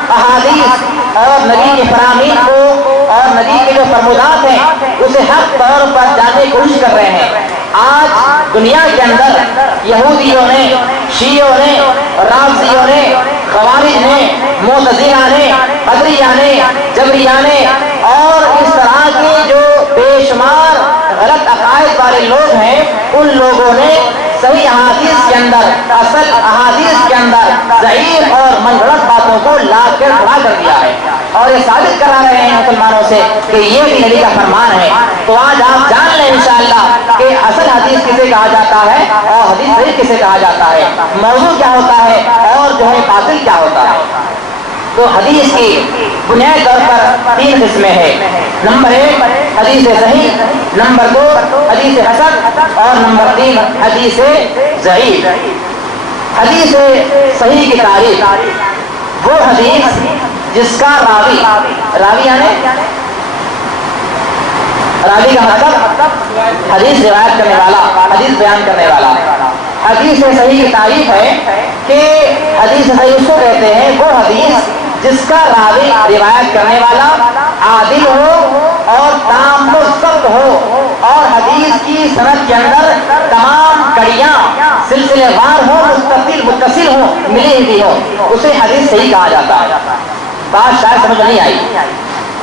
احادیث اور نبی کے فرامین کو اور نبی کے جو فرمودات ہیں اسے حق طور پر جاننے کی کوشش کر رہے ہیں۔ آج دنیا کے اندر یہودیوں نے، شیعوں نے، رافضیوں نے، خوارج نے، معتزلہ نے، قدریہ نے، جبریہ نے اور اس طرح کے جو بے شمار غلط عقائد والے لوگ ہیں، ان لوگوں نے صحیح احادیث کے اندر، اصل احادیث کے اندر ضعیف اور منگڑت باتوں کو لا کر کھڑا کر دیا ہے اور یہ ثابت کرا رہے ہیں مسلمانوں سے کہ یہ بھی نبی کا فرمان ہے۔ تو آج آپ جان لیں انشاءاللہ کہ اصل حدیث کسے کہا جاتا ہے اور حدیث ضعیف کسے کہا جاتا ہے، موضوع کیا ہوتا ہے اور جو ہے باطل کیا ہوتا ہے۔ تو حدیث کی بنیادی طور پر 3 قسمیں ہیں۔ نمبر 1 حدیث صحیح، نمبر 2 حدیث حسن اور نمبر 3 حدیث ضعیف۔ حدیث صحیح کی تعریف وہ حدیث جس کا راوی یعنی راوی کا مطلب حدیث روایت کرنے والا، حدیث بیان کرنے والا۔ حدیث صحیح کی تعریف ہے کہ حدیث صحیح اس کو کہتے ہیں وہ حدیث جس کا راوی روایت کرنے والا عادل ہو اور تام ضبط ہو اور حدیث کی سند کے اندر تمام کڑیاں سلسلے وار ہو، متصل ہو، ملی ہوئی ہو، اسے حدیث صحیح کہا جاتا ہے۔ بات شاید سمجھ نہیں آئی۔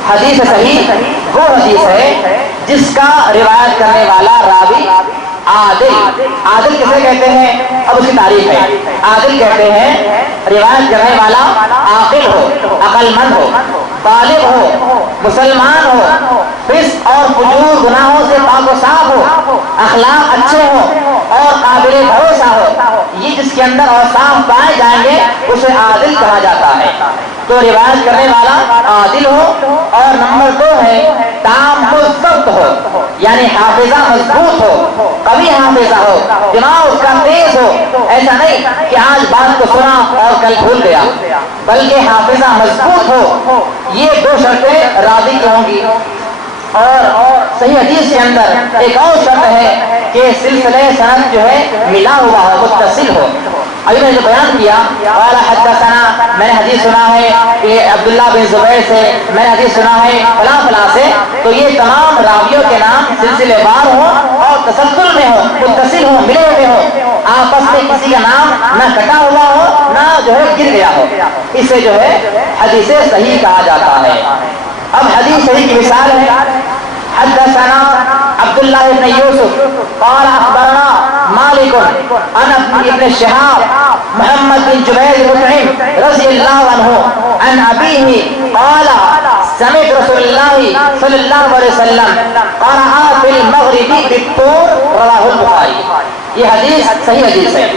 حدیث صحیح وہ حدیث ہے جس کا روایت کرنے والا راوی عادل کسے کہتے ہیں؟ اب اس کی تعریف ہے۔ عادل کہتے ہیں روایت کرنے والا عاقل ہو، عقل مند ہو، بالغ ہو، مسلمان ہو، فسق اور فجور گناہوں سے پاک و صاف ہو، اخلاق اچھے ہو اور قابل بھروسہ ہو، یہ جس کے اندر اوصاف پائے جائیں گے اسے عادل کہا جاتا ہے۔ تو روایت کرنے والا عادل ہو اور نمبر 2 ہے تام ضبط ہو، یعنی حافظہ مضبوط ہو، قوی حافظہ ہو، دماغ اس کا تیز ہو، ایسا نہیں کہ آج بات کو سنا اور کل بھول گیا، بلکہ حافظہ مضبوط ہو۔ یہ 2 شرطیں راوی کی ہوں گی۔ اور صحیح حدیث کے اندر ایک اور شرط ہے کہ سلسلہ سند جو ہے ملا ہوا ہو، متصل ہو۔ ابھی میں نے جو بیان کیا قال حدثنا، میں نے حدیث سنا ہے کہ عبداللہ بن زبیر سے، میں نے حدیث سنا ہے فلاں فلاں سے، تو یہ تمام راویوں کے نام سلسلے وار ہو اور تسلسل میں ہو، متصل ہو، ملے ہوئے ہو، آپس میں کسی کا نام نہ کٹا ہوا ہو نہ جو ہے گر گیا ہو، اسے جو ہے حدیث صحیح کہا جاتا ہے۔ اب حدیث صحیح کی مثال ہے حدثنا عبداللہ ابن یوسف قال اخبرنا مالک عن ابن شہاب محمد بن جبیر مطعم رضی اللہ عنہ عن ابیہ قال سمعت رسول اللہ صلی اللہ علیہ وسلم قرأ فی المغرب بالطور، رواہ البخاری۔ یہ حدیث صحیح حدیث ہے۔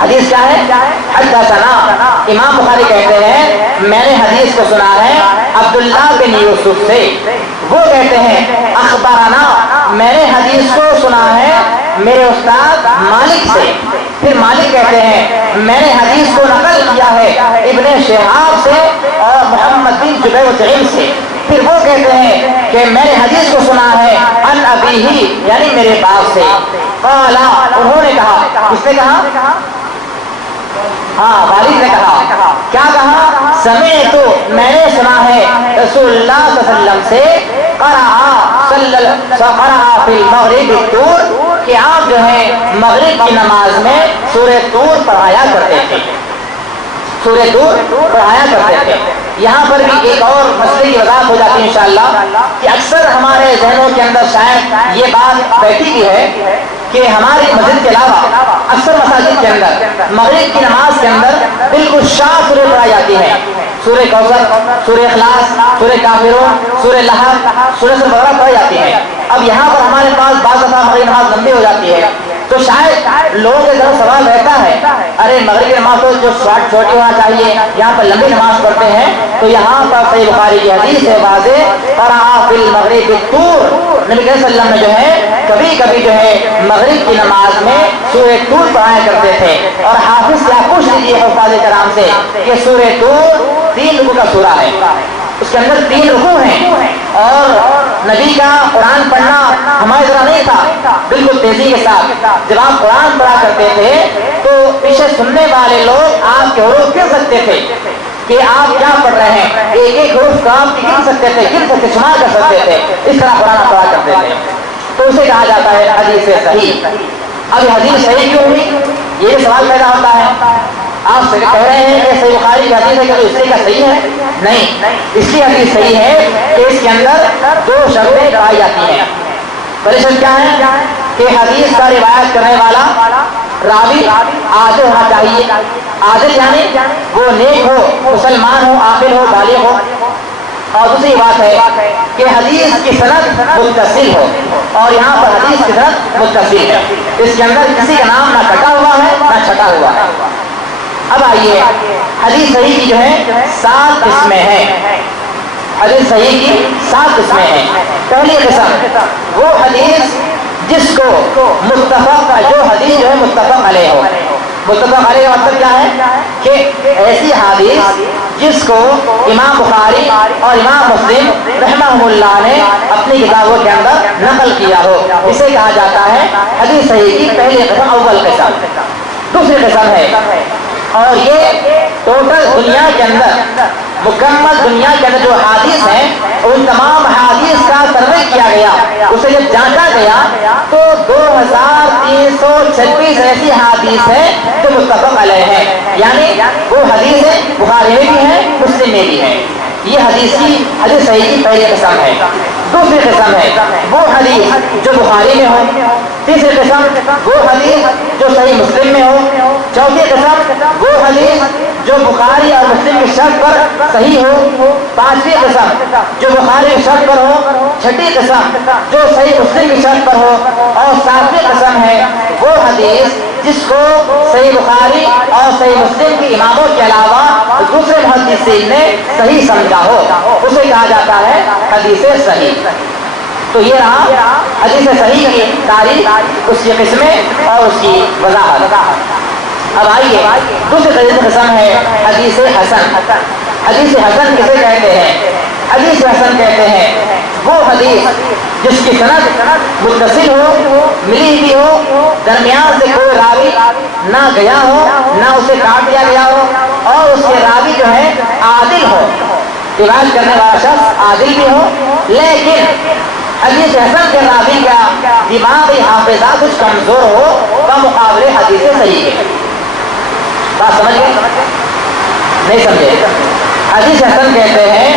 حدیث کیا ہے؟ حدثنا، امام بخاری کہتے ہیں میں نے حدیث کو سنا ہے عبداللہ بن یوسف سے، وہ کہتے ہیں اخبرنا، میں نے حدیث کو سنا ہے میرے استاد مالک سے، پھر مالک کہتے ہیں میں نے حدیث کو نقل کیا ہے ابن شہاب سے اور محمد بن جبیر مطعم سے، پھر وہ کہتے ہیں کہ میں نے حدیث کو سنا ہے عن ابیہ یعنی میرے باپ سے، قال انہوں نے کہا، کس نے کہا؟ ہاں والد نے کہا، کیا کہا؟ سمعت، میں نے سنا ہے رسول اللہ صلی اللہ علیہ وسلم سے قرأ فی المغرب بالطور، کہ آپ جو ہے مغرب کی نماز میں سورہ طور پڑھایا کرتے تھے، سورہ طور پڑھایا کرتے تھے۔ یہاں پر بھی ایک اور مسئلے کی وضاحت ہو جاتی ہے انشاءاللہ کہ اکثر ہمارے ذہنوں کے اندر شاید یہ بات بیٹھی کی ہے کہ ہماری مسجد کے علاوہ اکثر مساجد کے اندر مغرب کی نماز کے اندر بالکل شاد سورہ پڑھائی جاتی ہے، سورہ کوثر، سورہ اخلاص، سورہ کافرون، سورہ لہب، سورہ سب وغیرہ پڑھی جاتی ہے۔ اب یہاں پر ہمارے پاس بعض دفعہ مغرب نماز لمبی ہو جاتی ہے، تو شاید لوگوں کے ذرا سوال رہتا ہے ارے مغرب کی نماز تو جو چھوٹی ہونا چاہیے، یہاں پر لمبی نماز پڑھتے ہیں، تو یہاں پر صحیح بخاری کی حدیث ہے واضح قرأ فی المغرب بالطور، نبی صلی اللہ علیہ وسلم نے جو ہے کبھی کبھی جو ہے مغرب کی نماز میں سورہ طور پڑھایا کرتے تھے۔ اور حافظ سے آپ پوچھ لیجیے حفاظ کرام سے کہ سورہ طور 3 رکوع کا سورہ ہے، اس کے اندر 3 رکوع ہیں، اور نبی کا قرآن پڑھنا ہماری طرح نہیں تھا، بالکل تیزی کے ساتھ جب آپ قرآن پڑھا کرتے تھے تو پیچھے سننے والے لوگ آپ کے حروف گر سکتے تھے کہ آپ کیا پڑھ رہے ہیں، ایک ایک حروف کو آپ گر سکتے تھے، شمار کر سکتے تھے، اس طرح قرآن پڑھا کرتے تھے، تو اسے کہا جاتا ہے حدیث صحیح۔ اب حدیث صحیح کیوں ہوئی، یہ سوال پیدا ہوتا ہے۔ آپ کہہ رہے ہیں کہ صحیح بخاری کی حدیث ہے کہ اس لیے کیا صحیح ہے؟ نہیں، اس لیے حدیث صحیح ہے کہ اس کے اندر 2 شرطیں پائی جاتی ہیں۔ پہلی شرط کیا ہے کہ حدیث کا روایت کرنے والا راوی عادل ہونا چاہیے، عادل یعنی وہ نیک ہو، مسلمان ہو، عاقل ہو، بالغ ہو۔ اور دوسری بات ہے کہ حدیث کی سند متصل ہو، اور یہاں پر حدیث کی سند متصل ہے، اس کے اندر کسی کا نام نہ کٹا ہوا ہے نہ چھٹا ہوا ہے۔ اب آئیے حدیث صحیح کی جو ہے 7 قسمیں ہیں، حدیث صحیح کی 7 قسمیں ہیں۔ پہلی قسم وہ حدیث جس کو جو حدیث جو ہے متفق علیہ ہو۔ متفق علیہ کا مطلب کیا ہے کہ ایسی حدیث جس کو امام بخاری اور امام مسلم رحمہم اللہ نے اپنی کتابوں کے اندر نقل کیا ہو، اسے کہا جاتا ہے حدیث صحیح کی پہلی قسم، اول قسم۔ دوسری قسم ہے، اور یہ ٹوٹل دنیا کے اندر، مکمل دنیا کے اندر جو حدیث ہیں ان تمام حدیث کا سروے کیا گیا، اسے جب جانچا گیا تو 2326 ایسی حدیث ہے جو متفق علیہ ہے، یعنی وہ حدیثیں بخاری میں بھی ہیں، مسلم میں بھی ہیں۔ یہ حدیث صحیح کی پہلی قسم ہے۔ دوسری قسم ہے وہ حدیث جو بخاری میں ہو۔ تیسری قسم وہ حدیث جو صحیح مسلم میں ہو۔ چوتھی قسم وہ حدیث جو بخاری اور مسلم کی شرط پر صحیح ہو۔ پانچویں قسم جو بخاری کی شرط پر ہو۔ چھٹی قسم جو صحیح مسلم کی شرط پر ہو، اور ساتویں قسم ہے وہ حدیث جس کو صحیح بخاری اور صحیح مسلم کی اماموں کے علاوہ دوسرے محدثین نے صحیح سمجھا ہو، اسے کہا جاتا ہے حدیث صحیح۔ تو یہ رہا حدیث صحیح کی تعریف، اس کی قسمیں اور اس کی وضاحت۔ اب آئیے دوسری قسم ہے حدیث حسن۔ حدیث حسن کسے کہتے ہیں؟ حدیث حسن کہتے ہیں وہ حدیث جس کی سند متصل ہو، ملی بھی ہو، درمیان سے کوئی راوی نہ گیا ہو، نہ اسے کاٹ دیا گیا ہو، اور اس کے راوی جو ہے عادل ہو، روایت کرنے والا شخص عادل بھی ہو، لیکن حدیث حسن کے راوی کا دماغی حافظہ کچھ کمزور ہو بمقابلے حدیث صحیح کے۔ بات سمجھ گئے؟ نہیں سمجھے؟ حدیث حسن کہتے ہیں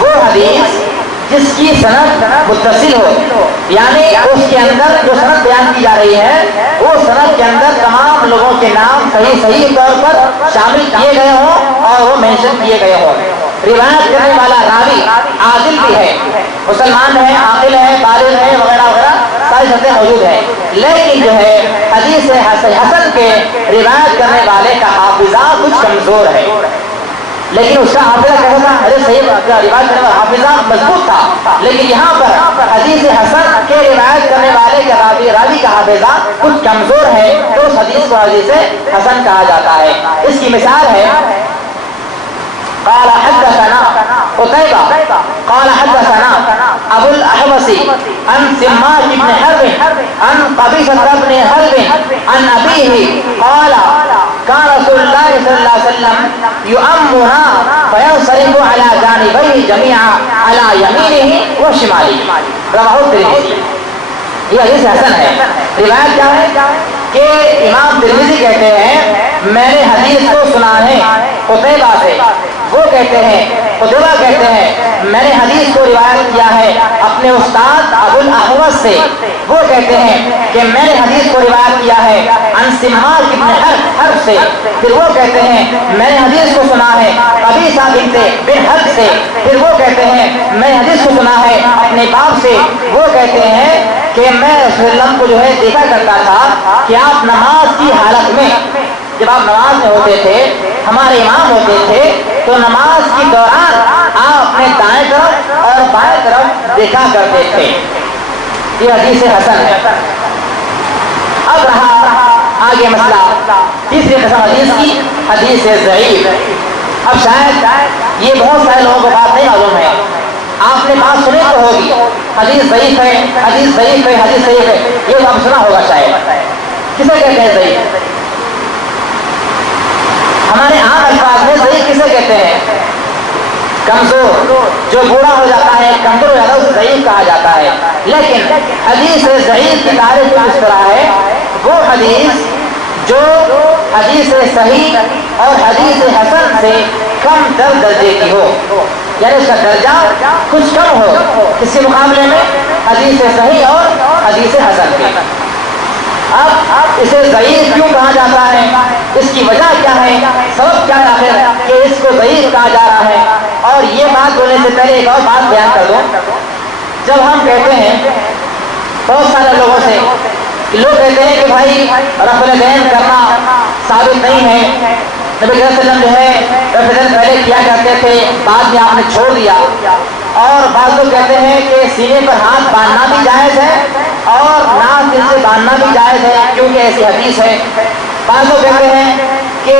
وہ حدیث جس کی سند متصل ہو، یعنی اس کے اندر جو سند بیان کی جا رہی ہے وہ سند کے اندر تمام لوگوں کے نام صحیح طور پر شامل کیے گئے ہوں اور وہ مینشن کیے گئے ہوں۔ روایت کرنے والا راوی عادل بھی ہے، مسلمان ہے، عاقل ہے، بالغ ہے، وغیرہ وغیرہ ساری شرطیں موجود ہیں، لیکن جو ہے حدیث حسن کے روایت کرنے والے کا حافظہ کچھ کمزور ہے، لیکن اس کا حافظہ کیسا تھا؟ حدیث صحیح روایت کرنے والا حافظہ مضبوط تھا، لیکن یہاں پر حدیث حسن کے روایت کرنے والے کے راوی کا حافظہ کچھ کمزور ہے، تو اس حدیث کو حدیث حسن کہا جاتا ہے۔ اس کی مثال ہے قال حدثنا قتيبة قال حدثنا ابو الاحوص عن سماك بن حرب عن قبيصة بن حرب عن ابيه قال كان رسول الله صلى الله عليه وسلم يؤمنا فينصرف على جانبيه جميعا على يمينه وشماله رواه الترمذي۔ یہ حدیث حسن ہے۔ روایت کیا ہے کہ امام ترمذی کہتے ہیں میں نے حدیث کو سنا ہے قتیبہ سے، وہ کہتے ہیں قتیبہ کہتے ہیں میں نے حدیث کو روایت کیا ہے اپنے استاد ابو الاحوص سے، وہ کہتے ہیں کہ میں نے حدیث کو روایت کیا ہے عن سماک بن حرب سے، پھر وہ کہتے ہیں میں نے حدیث کو سنا ہے قبیصہ بن حرب سے، پھر وہ کہتے ہیں میں نے حدیث کو سنا ہے اپنے باپ سے، وہ کہتے ہیں کہ میں رسول اللہ کو جو ہے دیکھا کرتا تھا کہ آپ نماز کی حالت میں، جب آپ نماز میں ہوتے تھے، ہمارے امام ہوتے تھے، تو نماز کی دوران آپ اپنے دائیں طرف اور بائیں طرف دیکھا کرتے تھے۔ یہ حدیث حسن ہے۔ اب رہا آگے مسئلہ تیسری قسم حدیث کی، حدیث ضعیف۔ اب شاید یہ بہت سارے لوگوں کو بات نہیں معلوم ہے، آپ نے بات سنی تو ہوگی، حدیث ضعیف ہے، حدیث ضعیف ہے، حدیث صحیح ہے، یہ تو آپ سنا ہوگا شاید۔ کسے کہتے ہیں ضعیف؟ ہمارے عام الفاظ میں ضعیف کسے کہتے ہیں؟ کمزور، جو بوڑھا ہو جاتا ہے، کمزور ہو جاتا ہے، اسے ضعیف کہا جاتا ہے۔ لیکن حدیث ضعیف کی تعریف اس طرح ہے، وہ حدیث جو حدیث صحیح اور حدیث حسن سے کم درجے کی ہو، یعنی اس کا درجہ کچھ کم ہو اس کے مقابلے میں حدیث صحیح اور حدیث حسن کے۔ اب اسے ضعیف کیوں کہا جاتا ہے، اس کی وجہ کیا ہے، سبب کیا ہے آخر کہ اس کو ضعیف کہا جا رہا ہے؟ اور یہ بات بولنے سے پہلے ایک اور بات بیان کر دوں۔ جب ہم کہتے ہیں بہت سارے لوگوں سے، لوگ کہتے ہیں کہ بھائی رفع الیدین کرنا ثابت نہیں ہے، نبی صلی اللہ علیہ وسلم جو ہے رفع الیدین پہلے کیا کرتے تھے، بعد میں آپ نے چھوڑ دیا۔ اور بعض لوگ کہتے ہیں کہ سینے پر ہاتھ باندھنا بھی جائز ہے اور ناک دل سے باندھنا بھی جائز ہے کیونکہ ایسی حدیث ہے۔ بعض لوگ کہتے ہیں کہ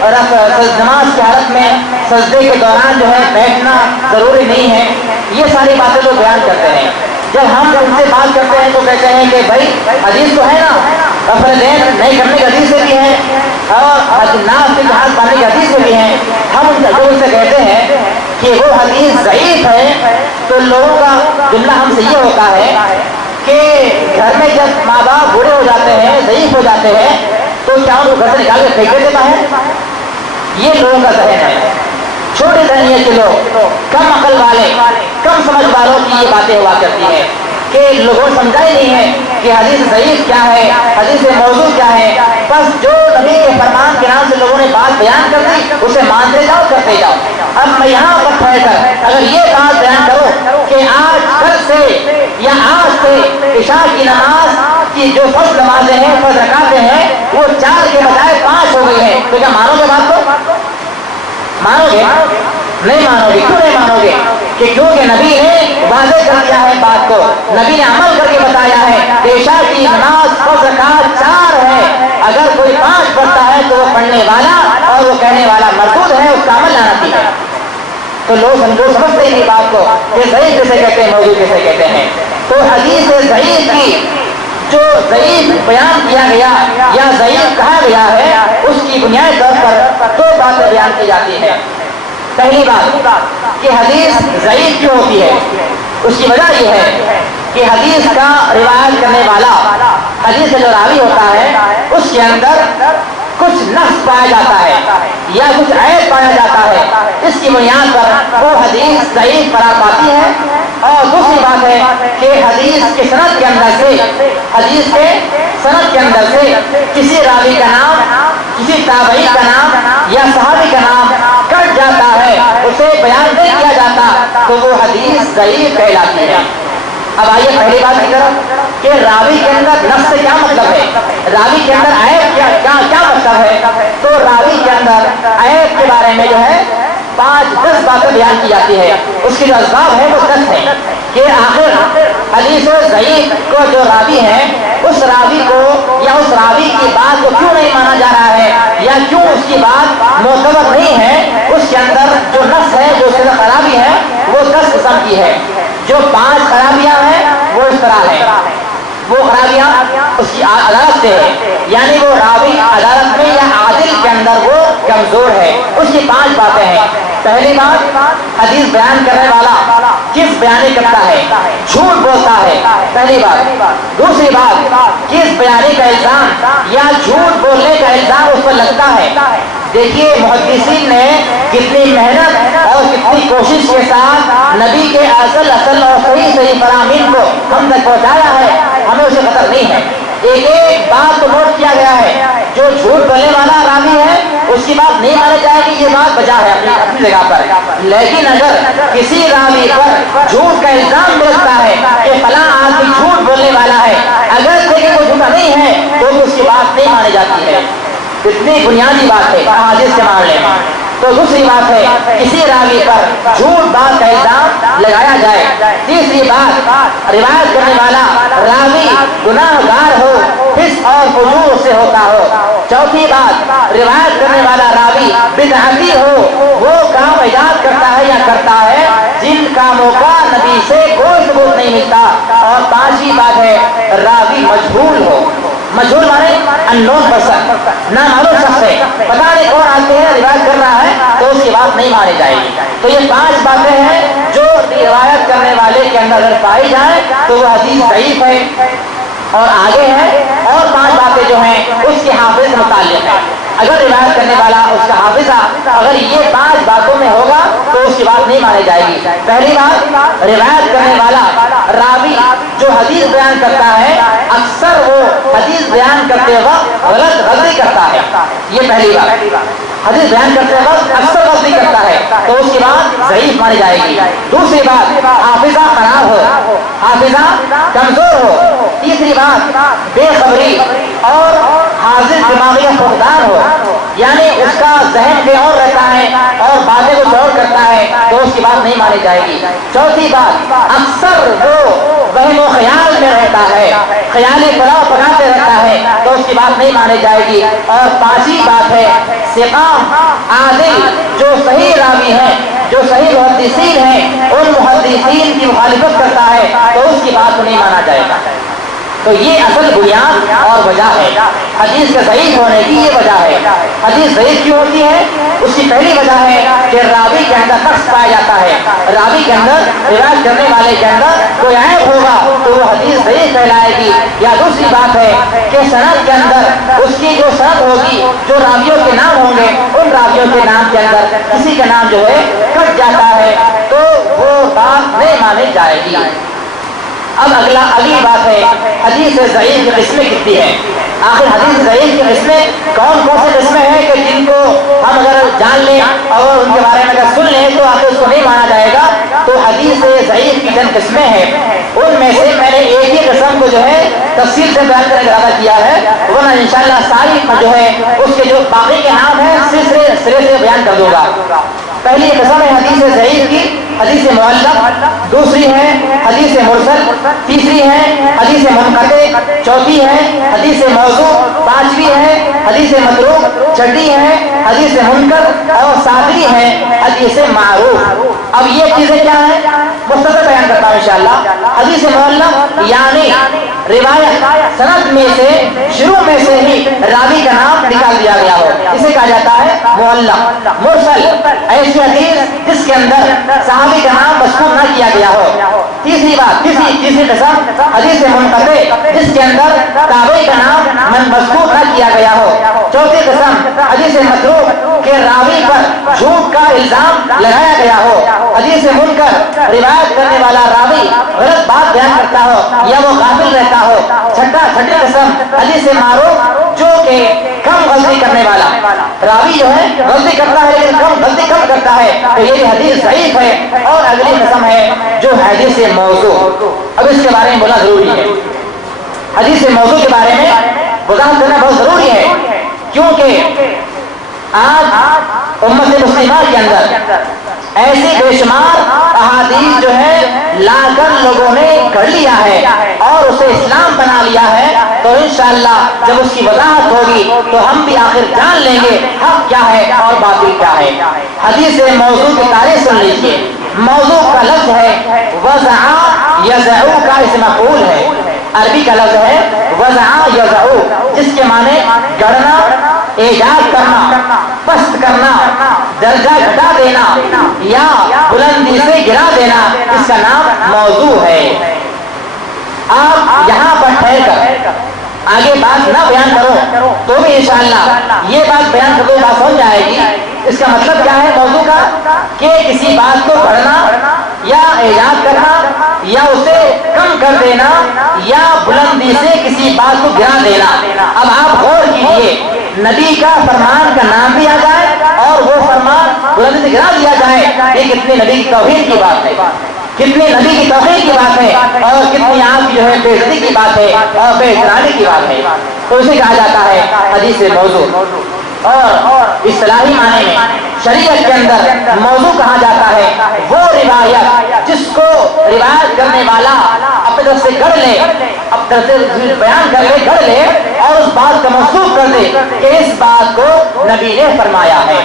نماز کی حالت میں سجدے کے دوران جو ہے بیٹھنا ضروری نہیں ہے۔ یہ ساری باتیں لوگ بیان کرتے ہیں۔ جب ہم ان سے بات کرتے ہیں تو کہتے ہیں کہ بھائی حدیث تو ہے نا، رفع الیدین نہیں کرنے کی حدیث سے بھی ہیں اور ناک کے ہاتھ باندھنے کی حدیث سے بھی ہیں۔ ہم ان سے کہتے ہیں کہ وہ حدیث ضعیف ہے تو لوگوں کا جملہ ہم سے یہ ہوتا ہے کہ گھر میں جب ماں باپ بوڑھے ہو جاتے ہیں، ضعیف ہو جاتے ہیں، تو کیا ان کو گھر سے نکال کے پھینک دیتا ہے؟ یہ لوگوں کا ذہن ہے۔ چھوٹے ذہنیت کے لوگ، کم عقل والے، کم سمجھ والوں کی یہ باتیں ہوا کرتی ہیں کہ لوگوں کو سمجھا ہی نہیں ہے کہ حدیث ضعیف کیا ہے، حدیث موضوع کیا ہے۔ بس جو نبی کے فرمان کے نام سے لوگوں نے بات بیان کر دی، اسے مانتے جاؤ، کرتے جاؤ۔ اب میں یہاں پر کھڑے کر اگر یہ بات بیان کرو کہ آج کل سے یا آج سے عشاء کی نماز کی جو فرض نمازیں ہیں، فرض رکعتیں ہیں، وہ 4 کے بجائے 5 ہو گئی ہیں، تو کیا مانو گے بات کو؟ مانو گے؟ نہیں مانو گے۔ کیوں نہیں مانو گے؟ کہ کیونکہ نبی نے واضح کر دیا ہے بات کو، نبی نے عمل کر کے بتایا ہے کہ عشاء کی نماز فرض رکعت 4 ہے، اگر کوئی 5 پڑھتا ہے تو وہ پڑھنے والا اور وہ کہنے والا مردود ہے، اس کا عمل لعنتی ہے۔ تو لوگ سمجھتے ہی نہیں بات کو کہ ضعیف کیسے کہتے ہیں، موضوع کیسے کہتے ہیں۔ تو حدیث ضعیف کی جو ضعیف بیان کیا گیا یا ضعیف کہا گیا ہے، اس کی بنیادی طور پر 2 باتیں بیان کی جاتی ہیں۔ پہلی بات کہ حدیث ضعیف کیوں ہوتی ہے، اس کی وجہ یہ ہے کہ حدیث کا روایت کرنے والا، حدیث کا جو راوی ہوتا ہے، اس کے اندر کچھ نقص پایا جاتا ہے یا کچھ عیب پایا جاتا ہے، اس کی بنیاد پر وہ حدیث ضعیف قرار پاتی ہے۔ اور دوسری بات ہے کہ حدیث کے سند کے اندر سے، حدیث کے سند کے اندر سے کسی راوی کا نام، کسی تابعی کا نام یا صحابی کا نام کٹ جاتا ہے، اسے بیان نہیں کیا جاتا، تو وہ حدیث ضعیف کہلاتی ہے۔ اب آئیے پہلی بات کی طرف کہ راوی کے اندر نقص سے کیا مطلب ہے، راوی کے اندر عیب کیا مطلب ہے؟ تو راوی کے اندر عیب کے بارے میں جو ہے 5-10 باتیں بیان کی جاتی ہے۔ اس کی جو اسباب ہے وہ 10 ہیں کہ آخر حدیث ضعیف کو جو راوی ہے، اس راوی کو یا اس راوی کی بات کو کیوں نہیں مانا جا رہا ہے یا کیوں اس کی بات معتبر نہیں ہے، اس کے اندر جو نقص ہے، جو اس کے اندر خرابی ہے، وہ 10 قسم کی ہے۔ جو 5 خرابیاں ہیں وہ اس طرح ہے، وہ خرابیاں اس کی عدالت سے ہے، یعنی وہ راوی عدالت میں یا عادل کے اندر وہ کمزور ہے۔ اس کی 5 باتیں ہیں۔ پہلی بات، حدیث بیان کرنے والا کس بیانی کرتا ہے، جھوٹ بولتا ہے، پہلی بات۔ دوسری بات، کس بیانی کا الزام یا جھوٹ بولنے کا الزام اس پر لگتا ہے۔ دیکھیے محدثین نے کتنی محنت اور کتنی کوشش کے ساتھ نبی کے اصل اور صحیح فرامین کو ہم تک پہنچایا ہے، ہمیں اسے قدر نہیں ہے۔ ایک ایک بات کو نوٹ کیا گیا ہے، جو جھوٹ بولنے والا راوی ہے اس کی بات نہیں مانی جائے گی، یہ بات بجا ہے اپنی جگہ پر۔ لیکن اگر کسی راوی پر جھوٹ کا الزام ملتا ہے کہ فلاں آدمی جھوٹ بولنے والا ہے، اگر کہ وہ جھوٹا نہیں ہے تو اس کی بات نہیں مانی جاتی ہے۔ اتنی بنیادی بات ہے احادیث کے معاملے میں۔ تو دوسری بات ہے کسی راوی پر جھوٹ بات کا الزام لگایا جائے. تیسری بات روایت کرنے والا راوی گناہ گار ہو، فسق اور فجور سے ہوتا ہو. چوتھی بات روایت کرنے والا راوی بدعتی ہو، وہ کام ایجاد کرتا ہے یا کرتا ہے جن کاموں کا نبی سے کوئی ثبوت نہیں ملتا. اور پانچویں بات ہے راوی مجہول ہو. مجہول مانے اننون پرسن، نامعلوم شخص ہے، پتہ نہیں کون آتے ہیں روایت کر رہا ہے تو اس کی بات نہیں مانی جائے گی. تو یہ 5 باتیں ہیں جو روایت کرنے والے کے اندر اگر پائی جائیں تو وہ حدیث ضعیف ہے. اور آگے ہے اور 5 باتیں جو ہیں اس کے حافظ سے متعلق ہے. اگر روایت کرنے والا اس کا حافظہ اگر یہ 5 باتوں میں ہوگا تو اس کی بات نہیں مانی جائے گی. پہلی بات روایت کرنے والا راوی جو حدیث بیان کرتا ہے اکثر وہ حدیث بیان کرتے وقت غلطی کرتا ہے. یہ پہلی بات، حدیث بیان کرتے وقت اکثر غلطی کرتا ہے تو اس کی بات ضعیف مانی جائے گی. دوسری بات حافظہ خراب ہو، حافظہ کمزور ہو. تیسری بات بے خبری اور حاضر دماغی فقدان ہو، یعنی اس کا ذہن بے اور رہتا ہے اور باتیں کچھ اور کرتا ہے تو اس کی بات نہیں مانی جائے گی. چوتھی بات اکثر وہ وہم و خیال میں رہتا ہے، خیالی پلاؤ پکاتے رہتا ہے تو اس کی بات نہیں مانی جائے گی. اور پانچویں بات ہے ثقہ عادل جو صحیح راوی ہے، جو صحیح محدثین ہیں ان محدثین کی مخالفت کرتا ہے تو اس کی بات کو نہیں مانا جائے گا. تو یہ اصل بنیاد اور وجہ ہے حدیث کے ضعیف ہونے کی. یہ وجہ ہے حدیث ضعیف کیوں ہوتی ہے. اس کی پہلی وجہ ہے کہ راوی کے اندر نقص پایا جاتا ہے. راوی کے اندر روایت کرنے والے کے اندر کوئی عیب ہوگا تو وہ حدیث ضعیف کہلائے گی. یا دوسری بات ہے کہ سند کے اندر اس کی جو سند ہوگی، جو راویوں کے نام ہوں گے ان راویوں کے نام کے اندر کسی کا نام جو ہے کٹ جاتا ہے تو وہ بات نہیں مانی جائے گی. اب اگلی بات ہے حدیث ضعیف کی قسمیں کتنی ہیں. آخر حدیث ضعیف کی قسمیں کون کون سی قسمیں ہیں کہ جن کو ہم اگر جان لیں اور ان کے بارے میں اگر سن لیں تو آخر اس کو نہیں مانا جائے گا. تو حدیث ضعیف کی چند قسمیں ہیں. ان میں سے میں نے ایک ہی قسم کو جو ہے تفصیل سے بیان کرنے کا ارادہ کیا ہے، ورنہ انشاءاللہ ساری جو ہے اس کے جو باقی کے نام ہیں سرے سے بیان کر دوں گا. پہلی قسم ہے حدیث ضعیف کی حدیث معلق، دوسری ہے حدیث مرسل، تیسری ہے حدیث منقطع، چوتھی ہے حدیث موضوع، پانچویں ہے حدیث متروک، چھٹی ہے حدیث منکر اور ساتویں ہے حدیث معروف. اب یہ چیزیں کیا ہیں مختصر بیان کرتا ہوں انشاءاللہ. حدیث معلق یعنی روایت سند میں سے شروع میں سے ہی راوی کا نام نکال دیا گیا ہو، اسے کہا جاتا ہے معلق. مرسل ایسی حدیث جس کے اندر صحابی کا نام مذکور نہ کیا گیا ہو. تیسری بات تیسری قسم حدیث منقطع جس کے اندر تابعی کا نام مذکور نہ کیا گیا ہو. چوتھی قسم حدیث متروک کے راوی پر جھوٹ کا الزام لگایا گیا ہو. حدیث منکر روایت کرنے والا راوی غلط بات بیان کرتا ہو یا وہ غافل رہتا ہو. چھٹی قسم حدیث معروف جو کہ کم غلطی کرنے والا راوی جو ہے غلطی کرتا ہے لیکن غلطی کم کرتا ہے تو یہ بھی حدیث ضعیف ہے. اور اگلی قسم ہے جو حدیث موضوع. اب اس کے بارے میں بولنا ضروری ہے. حدیث موضوع کے بارے میں وضاحت کرنا بہت ضروری ہے کیونکہ آج امت مسلمہ کے اندر ایسی بے شمار احادیث جو ہے لا کر لوگوں نے گھڑ لیا ہے اور اسے اسلام بنا لیا ہے. تو انشاءاللہ جب اس کی وضاحت ہوگی تو ہم بھی آخر جان لیں گے حق کیا ہے اور باطل کیا ہے. حدیث موضوع کی تعریف سن لیجیے. موضوع کا لفظ ہے وضع یضع کا اسم مفعول ہے. عربی کا لفظ ہے وضع یضع جس کے معنی گڑنا، ایجاد کرنا، پست کرنا، درجہ گھٹا دینا یا بلندی سے گرا دینا، اس کا نام موضوع ہے. آپ یہاں پر ٹھہر کر آگے بات نہ بیان کرو تو بھی انشاءاللہ یہ بات بیان کر دو بات سمجھ جائے گی. اس کا مطلب کیا ہے موضوع کا کہ کسی بات کو پڑھنا یا ایجاد کرنا یا اسے کم کر دینا یا بلندی سے کسی بات کو گرا دینا. اب آپ غور کیجیے نبی کا فرمان کا نام بھی آ جائے اور وہ فرمان بلندی سے گرا دیا جائے، یہ کتنی نبی کی توحید کی بات ہے، کتنی نبی کی توحید کی بات ہے اور کتنی آپ کی جو ہے بے عزتی کی بات ہے اور بے احترامی کی بات ہے. تو اسے کہا جاتا ہے حدیث موضوع. اور اصطلاحی معنی میں شریعت کے اندر موضوع کہا جاتا ہے وہ روایت جس کو روایت کرنے والا اپنے طرف سے گڑھ لے، اپنے طرف سے بیان کر لے، گڑھ لے اور اس بات کا منسوخ کر دے کہ اس بات کو نبی نے فرمایا ہے،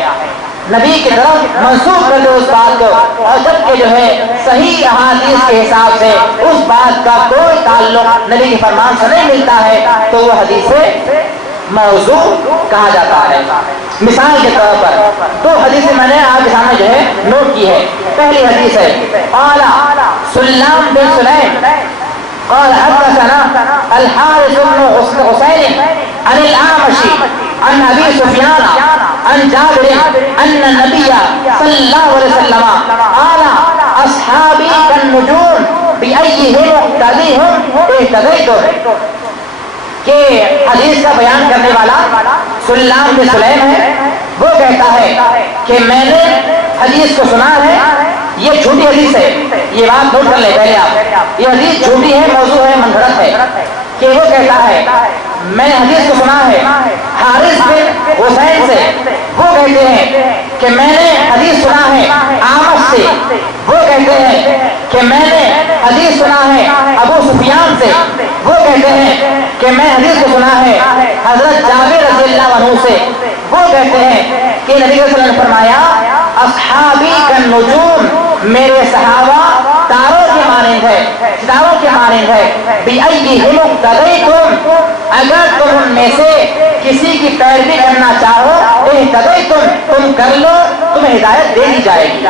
نبی کی طرف منسوخ کر دے اس بات کو، اور جبکہ جو ہے صحیح احادیث کے حساب سے اس بات کا کوئی تعلق نبی کے فرمان سے نہیں ملتا ہے تو وہ حدیث موضوع کہا جاتا ہے۔ مثال کے طور پر دو حدیثیں میں نے آپ کے سامنے جو ہے نوٹ کی ہے۔ پہلی حدیث ہے قال سلام بن سلیم قال حدثنا الحارث بن حسين عن الأعمش عن أبي سفيان عن جابر أن النبي صلى الله عليه وسلم قال أصحابي كالنجوم بأيهم اقتديهم اهتديتم، کہ حدیث کا بیان کرنے والا سلام بن سلیم ہے، وہ کہتا ہے کہ میں نے حدیث کو سنا ہے، یہ جھوٹی حدیث ہے، یہ بات نوٹ کر لیں پہلے آپ، یہ حدیث جھوٹی ہے، موضوع ہے، منگھڑت ہے، کہ وہ کہتا ہے میں نے حدیث کو سنا ہے حارث بن حسین سے، وہ کہتے ہیں کہ میں نے حدیث سنا ہے اعمش سے، وہ کہتے ہیں کہ میں نے حدیث سنا ہے ابو سفیان سے، وہ کہتے ہیں کہ میں حدیث کو سنا ہے حضرت جابر رضی اللہ عنہ سے، وہ کہتے ہیں کہ نبی صلی اللہ علیہ وسلم نے فرمایا اصحابی کالنجوم، میرے صحابہ تاروں کے مانند ہے، ستاروں کے مانند ہے، بِأَيِّهِمُ اقْتَدَيْتُمْ، اگر تم ان میں سے کسی کی پیروی کرنا چاہو اہتدیتم، تم کر لو، تمہیں ہدایت دے دی جائے گی،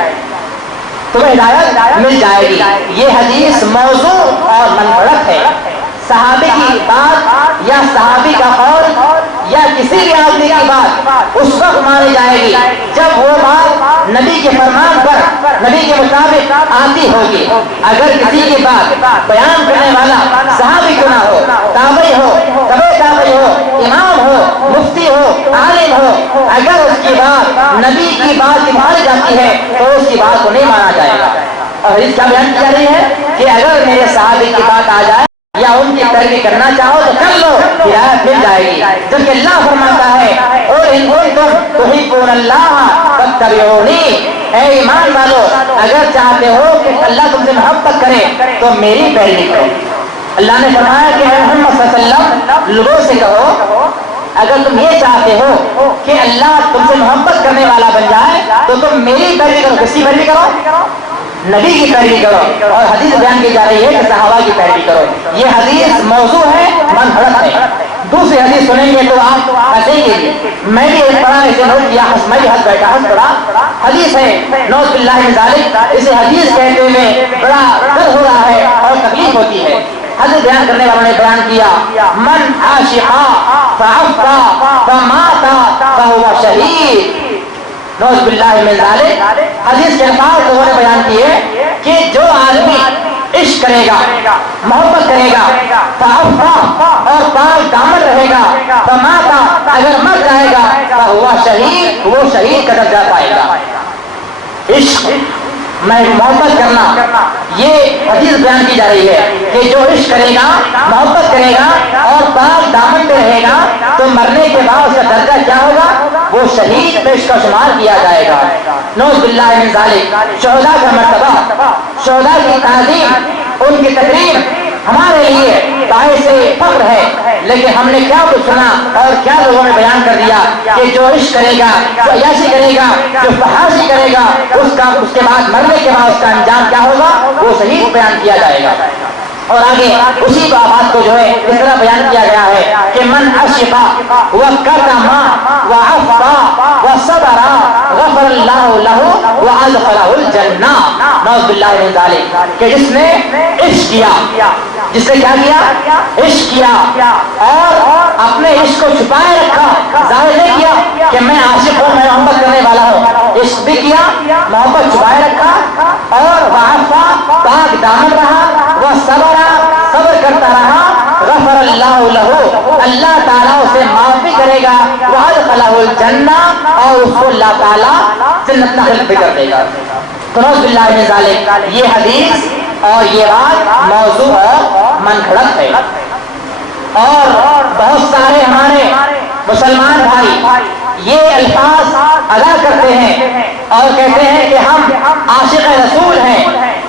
تمہیں ہدایت مل جائے گی۔ یہ حدیث موضوع اور منگھڑت ہے، صحابی کی بات یا صحابی کا قول یا کسی بھی آدمی کی بات اس وقت مانی جائے گی جب وہ بات نبی کے فرمان پر، نبی کے مطابق آتی ہوگی۔ اگر کسی کی بات بیان کرنے والا صحابی کیوں نہ ہو، تابعی ہو، تبع تابعی ہو، امام ہو، مفتی ہو، عالم ہو، اگر اس کی بات نبی کی بات مانی جاتی ہے تو اس کی بات کو نہیں مانا جائے گا۔ اور حدیث کیا بیان کی جا رہی ہے کہ اگر میرے صحابی کی بات آ جائے یا ان کی پیروی کرنا چاہو تو کر لو، ہدایت مل جائے گی۔ جبکہ اللہ فرماتا ہے اور ان کنتم تحبون اللہ فاتبعونی، اے ایمان والو اگر چاہتے ہو کہ اللہ تم سے محبت کرے تو میری پیروی کرو۔ اللہ نے فرمایا کہ اے محمد صلی اللہ علیہ وسلم لوگوں سے کہو اگر تم یہ چاہتے ہو کہ اللہ تم سے محبت کرنے والا بن جائے تو تم میری پیروی کرو۔ کس کی پیروی کرو؟ نبی کی پیروی کرو۔ اور حدیث بیان کی جا رہی ہے کہ صحابہ کی پیروی کرو۔ یہ حدیث موضوع ہے، منگھڑت ہے۔ دوسری حدیث سنیں گے تو آپ ہنسیں گے، میں بھی ایک پڑھا اسے نوٹ کیا، میں بھی ہنس بیٹھا، ہنس پڑا۔ حدیث ہے نعوذ باللہ من ذالک، اسے حدیث کہتے ہوئے بڑا درد ہو رہا ہے اور تکلیف ہوتی ہے۔ حدیث بیان کرنے والوں نے بیان کیا من عاشقا فعفا فماتا فہو شہید، نعوذ باللہ من ذالک۔ حدیث کے الفاظ لوگوں نے بیان کیے کہ جو آدمی عشق کرے گا، محبت کرے گا، فعفا اور پاک دامن رہے گا، فماتا اگر مر جائے گا، فہو شہید وہ شہید کا درجہ پائے گا۔ عشق میں محبت کرنا، یہ حدیث بیان کی جا رہی ہے کہ جو عشق کرے گا، محبت کرے گا اور پاک دامن پہ رہے گا تو مرنے کے بعد اس کا درجہ کیا ہوگا؟ وہ شہید میں اس کا شمار کیا جائے گا۔ نعوذ باللہ من ذالک۔ شہداء کا مرتبہ، شہداء کی تعظیم، ان کی تقریب ہمارے لیے باعث فخر ہے، لیکن ہم نے کیا کچھ سنا اور کیا لوگوں نے بیان کر دیا کہ جو عشق کرے گا، جو عیاشی کرے گا، جو فحاشی کرے گا، اس کے بعد مرنے کے بعد اس کا انجام کیا ہوگا؟ وہ شہید بیان کیا جائے گا۔ اور آگے اسی بات کو جو ہے اس طرح بیان کیا گیا ہے کہ من عشقا وکرما وعفا وصبر غفر اللہ لہ وادخلہ الجنہ، نعوذ باللہ من ذالک، کہ جس نے عشق کیا، جس نے کیا کیا؟ عشق کیا اور اپنے عشق کو چھپائے رکھا، ظاہر نہیں کیا کہ میں عاشق ہوں، میں محبت کرنے والا ہوں، عشق بھی کیا، محبت چھپائے رکھا، اور وعفا پاک دامن رہا، وصبر صبر کرتا رہا، غفر اللہ لہ اللہ تعالیٰ اسے معافی کرے گا، وادخلہ الجنہ اور اس کو اللہ تعالیٰ جنت داخل بھی کر دے گا۔ تو نعوذ باللہ من ذالک، یہ حدیث اور یہ بات موضوع اور منگھڑت ہے۔ اور بہت سارے ہمارے مسلمان بھائی یہ الفاظ ادا کرتے ہیں اور کہتے ہیں کہ ہم عاشق رسول ہیں،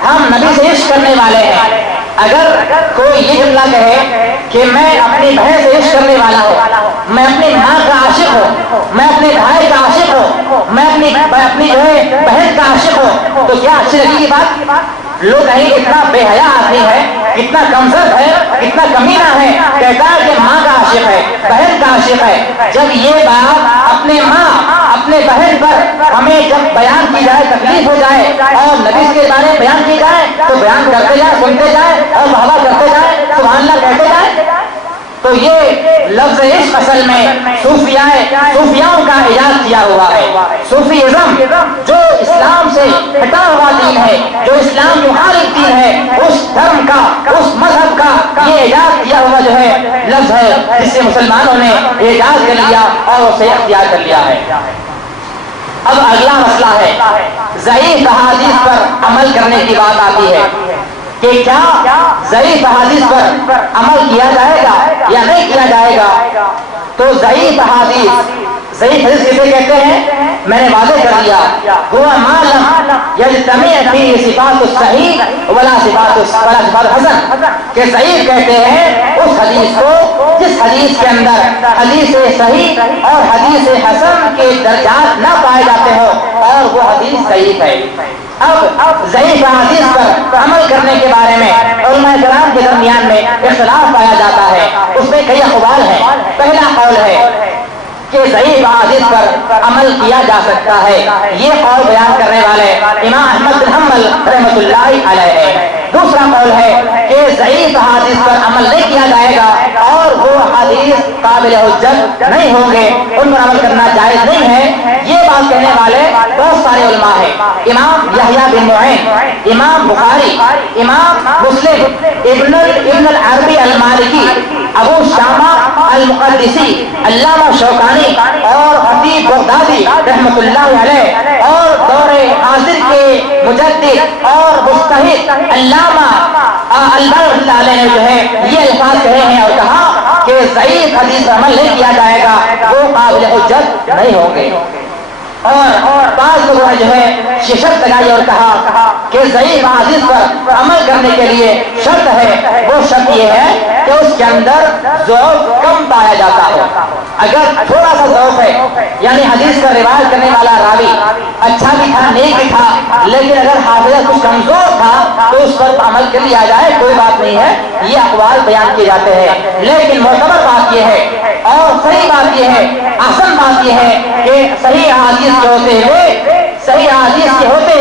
ہم نبی سے عشق کرنے والے ہیں، اگر کوئی یہ جملہ کہے کہ میں اپنی بہن سے عشق کرنے والا ہوں، میں اپنی ماں کا عاشق ہوں، میں اپنے بھائی کا عاشق ہوں، میں اپنی جو ہے بہن کا عاشق ہوں، تو کیا اچھی لگی یہ بات؟ لوگ کہیں کتنا بے حیا آدمی ہے، کتنا کمزور ہے، کتنا کمینہ ہے، کہتا ہے کہ ماں کا عاشق ہے، بہن کا عاشق ہے۔ جب یہ بات اپنے ماں اپنے بہن پر ہمیں جب بیان کی جائے، تکلیف ہو جائے اور نبی کے بارے میں بیان کی جائے تو بیان کرتے جائیں، سنتے جائیں اور محبت کرتے جائیں، سبحان اللہ کہتے جائیں۔ تو یہ لفظ عشق اصل میں صوفیاؤں کا ایجاد کیا ہوا ہے۔ صوفیزم جو اسلام سے ہٹا ہوا دین ہے، جو اسلام کے مخالف دین ہے، اس دھرم کا، اس مذہب کا یہ ایجاد کیا ہوا جو ہے لفظ ہے، جس سے مسلمانوں نے ایجاد کر لیا اور اسے اختیار کر لیا ہے۔ اب اگلا مسئلہ ہے ضعیف احادیث پر عمل کرنے کی بات آتی ہے کہ کیا ضعیف احادیث پر عمل کیا جائے گا یا نہیں کیا جائے گا؟ تو ضعیف حدیث کسے کہتے ہیں؟ میں نے واضح کر دیا، ہوا ما لم یجتمع فیہ صفات الصحیح ولا صفات الحسن، کہ ضعیف کہتے ہیں اس حدیث کو جس حدیث کے اندر حدیث صحیح اور حدیث حسن کے درجات نہ پائے جاتے ہو اور وہ حدیث ضعیف ہے۔ اب ضعیف حدیث پر عمل کرنے کے بارے میں علماء کرام کے درمیان میں اختلاف پایا جاتا ہے، اس میں کئی اقوال ہیں۔ پہلا قول ہے کہ ضعیف احادیث پر عمل کیا جا سکتا ہے، یہ قول بیان کرنے والے امام احمد بن حنبل رحمۃ اللہ علیہ ہے۔ دوسرا قول ہے کہ ضعیف احادیث پر عمل نہیں کیا جائے گا اور وہ حدیث قابل حجت نہیں ہوں گے، ان پر عمل کرنا جائز نہیں ہے۔ یہ بات کہنے والے بہت سارے علماء ہیں، امام یحییٰ بن معین، امام بخاری، امام مسلم، ابن العربی المالکی، ابو شامہ المقدسی، علامہ شوکانی اور خطیب بغدادی رحمۃ اللہ علیہ، اور دور حاضر کے مجدد اور مجتہد علامہ البانی علیہ نے جو ہے یہ الفاظ کہے ہیں اور کہا کہ ضعیف حدیث پر عمل نہیں کیا جائے گا، وہ قابل حجت نہیں ہوں گے۔ اور بعض لوگوں نے جو ہے شرط لگائی اور کہا کہ ضعیف حدیث پر عمل کرنے کے لیے شرط ہے، وہ شرط یہ ہے کہ اس کے اندر ضعف کم پایا جاتا ہو۔ اگر تھوڑا سا ضعف ہے، یعنی حدیث کا روایت کرنے والا راوی اچھا بھی تھا، نیک بھی تھا، لیکن اگر حافظہ کچھ کمزور تھا تو اس پر عمل کر لیا جائے، کوئی بات نہیں ہے، یہ اقوال بیان کیے جاتے ہیں۔ لیکن معتبر بات یہ ہے اور صحیح بات یہ ہے، احسن بات یہ ہے کہ صحیح احادیث کے ہوتے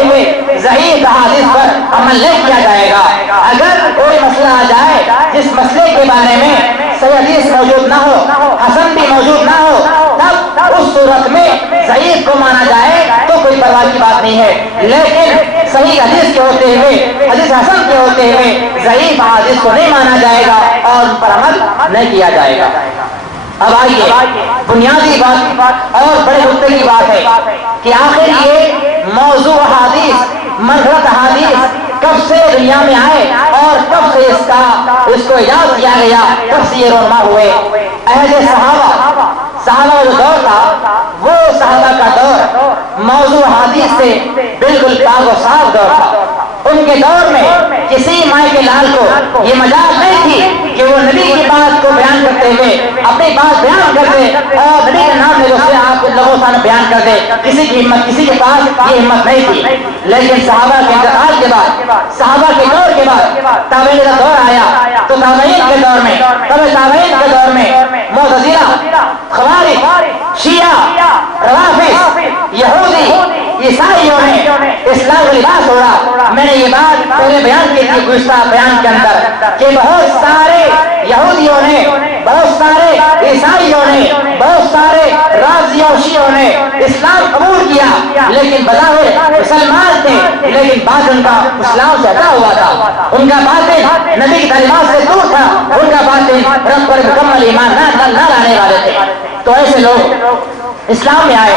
ہوئے ضعیف احادیث پر عمل نہیں کیا جائے گا۔ اگر کوئی مسئلہ آ جائے جس مسئلے کے بارے میں صحیح حدیث موجود نہ ہو، حسن بھی موجود نہ ہو، تب اس صورت میں ضعیف کو مانا جائے تو کوئی پرواہ کی بات نہیں ہے، لیکن صحیح حدیث کے ہوتے ہوئے، حدیث حسن کے ہوتے ہوئے ضعیف احادیث کو نہیں مانا جائے گا اور ان پر عمل نہیں کیا جائے گا۔ اب آئیے بنیادی بات اور بڑے نقطے کی بات ہے کہ آخر یہ موضوع حدیث، منفرد حدیث کب سے دنیا میں آئے اور کب سے اس کو ایجاد کیا گیا، کب سے یہ رونما ہوئے؟ عہد صحابہ جو دور تھا وہ صحابہ کا دور موضوع حدیث سے بالکل پاک و صاف دور تھا۔ ان کے دور میں کسی مائیں کے لال کو یہ مجال نہیں تھی کہ وہ نبی کی بات کو بیان کرتے ہوئے اپنی بات بیان کر دے اور نبی کے نام لے اسے آپ لوگوں سے بیان کر دے، کسی کی ہمت، کسی کے پاس یہ ہمت نہیں تھی۔ لیکن صحابہ کے انتقال کے بعد، صحابہ کے دور کے بعد تابعین کا دور آیا تو تابعین کے دور میں، تابعین کے دور میں معتزلہ، خوارج، شیعہ، روافض، یہودی، عیسائیوں نے اسلام کا لباس اوڑھا۔ میں نے یہ بات پہلے بیان کی تھی گزشتہ بیان کے اندر کہ بہت سارے یہودیوں نے، بہت سارے عیسائیوں نے، بہت سارے رافضیوں شیعوں نے اسلام قبول کیا، لیکن بظاہر مسلمان تھے لیکن باطن کا اسلام سے ہٹا ہوا تھا، ان کا باطن نبی کی تعلیمات سے دور تھا، ان کا باطن رب پر مکمل ایمان نہ لانے والے تھے۔ تو ایسے لوگ اسلام میں آئے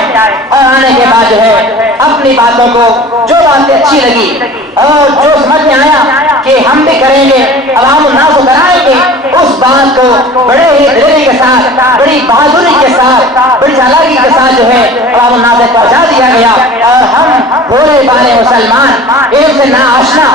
اور آنے کے بعد جو ہے اپنی باتوں کو، جو باتیں اچھی لگی اور جو سمجھ میں آیا کہ کہ ہم بھی کریں گے، عوام الناس کو کرائیں گے، اس بات کو بڑے ہی دلیری کے ساتھ، بڑی بہادری کے ساتھ، بڑی چالاکی کے ساتھ جو ہے عوام الناس تک پہنچا دیا گیا، اور ہم بھولے بالے مسلمان، علم سے نا آشنا،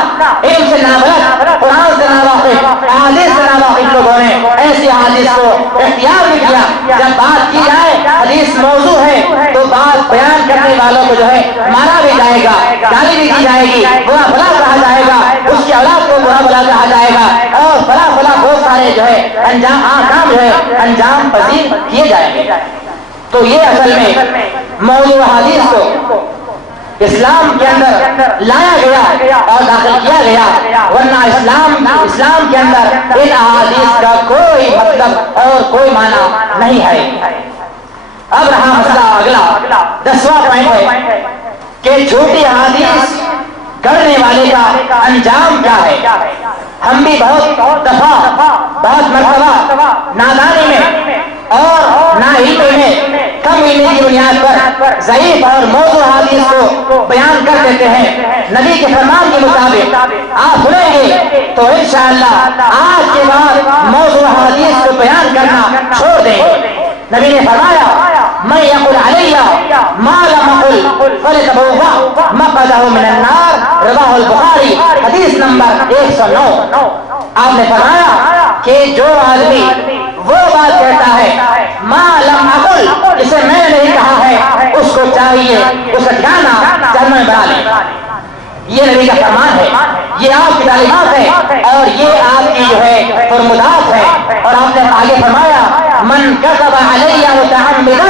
علم سے نا بلد، قرآن سے نا واقف، احادیث سے نا واقف لوگوں نے ایسی احادیث کو اختیار بھی کیا۔ جب بات کی جائے حدیث موضوع ہے تو بات بیان کرنے والوں کو جو ہے مارا بھی جائے گا، گالی بھی دی جائے گی، برا بھلا کہا جائے گا، اس کی اولاد کو برا بھلا کہا جائے گا، اور بھلا بھلا بہت سارے جو ہے انجام کام جو ہے انجام پذیر کیے جائیں گے۔ تو یہ اصل میں موضوع حدیث کو اسلام کے اندر لایا گیا اور داخل کیا گیا، ورنہ اسلام کے اندر ان احادیث کا کوئی مطلب اور کوئی معنی نہیں ہے۔ اب رہا مسئلہ اگلا 10واں پوائنٹ ہے کہ جھوٹی احادیث کرنے والے کا انجام کیا ہے۔ ہم بھی بہت دفعہ بہت مرتبہ نادانی میں اور ناعلمی میں کم علمی کی بنیاد پر ضعیف اور موضوع حدیث کو بیان کر دیتے ہیں نبی کے فرمان کے مطابق۔ آپ سنیں گے تو انشاءاللہ آج کے بعد موضوع حدیث کو بیان کرنا چھوڑ دیں گے۔ نبی نے فرمایا من یقل علی ما لم اقل فليتبوأ مقعده من النار، رواہ البخاری، حدیث نمبر 109۔ آپ نے فرمایا کہ جو آدمی وہ بات کہتا ہے ما لم اقل، جسے میں نے نہیں کہا ہے، اس کو چاہیے اس کا ٹھکانہ جہنم میں بنا لے۔ یہ نبی کا فرمان ہے، یہ آپ کی تعلیمات ہے، اور یہ آپ کی جو ہے فرمودات ہے۔ اور آپ نے آگے فرمایا من کذب علی متعمدا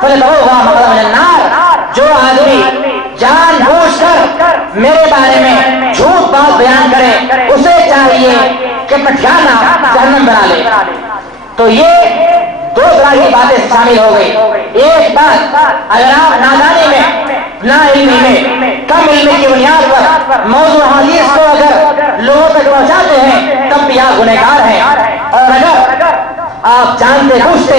فليتبوأ مقعده من النار، جو آدمی جان بوجھ کر میرے بارے میں جھوٹ بات بیان کرے اسے چاہیے کہ اپنا ٹھکانہ جہنم بنا لے۔ تو یہ دو طرح کی باتیں شامل ہو گئی۔ ایک بات، اگر آپ نادانی میں، نا علمی میں، کم علمی کی بنیاد پر موضوع حدیث کو اگر لوگوں تک پہنچاتے ہیں تب بھی آپ گنہگار ہیں، اور اگر آپ جانتے بوجھتے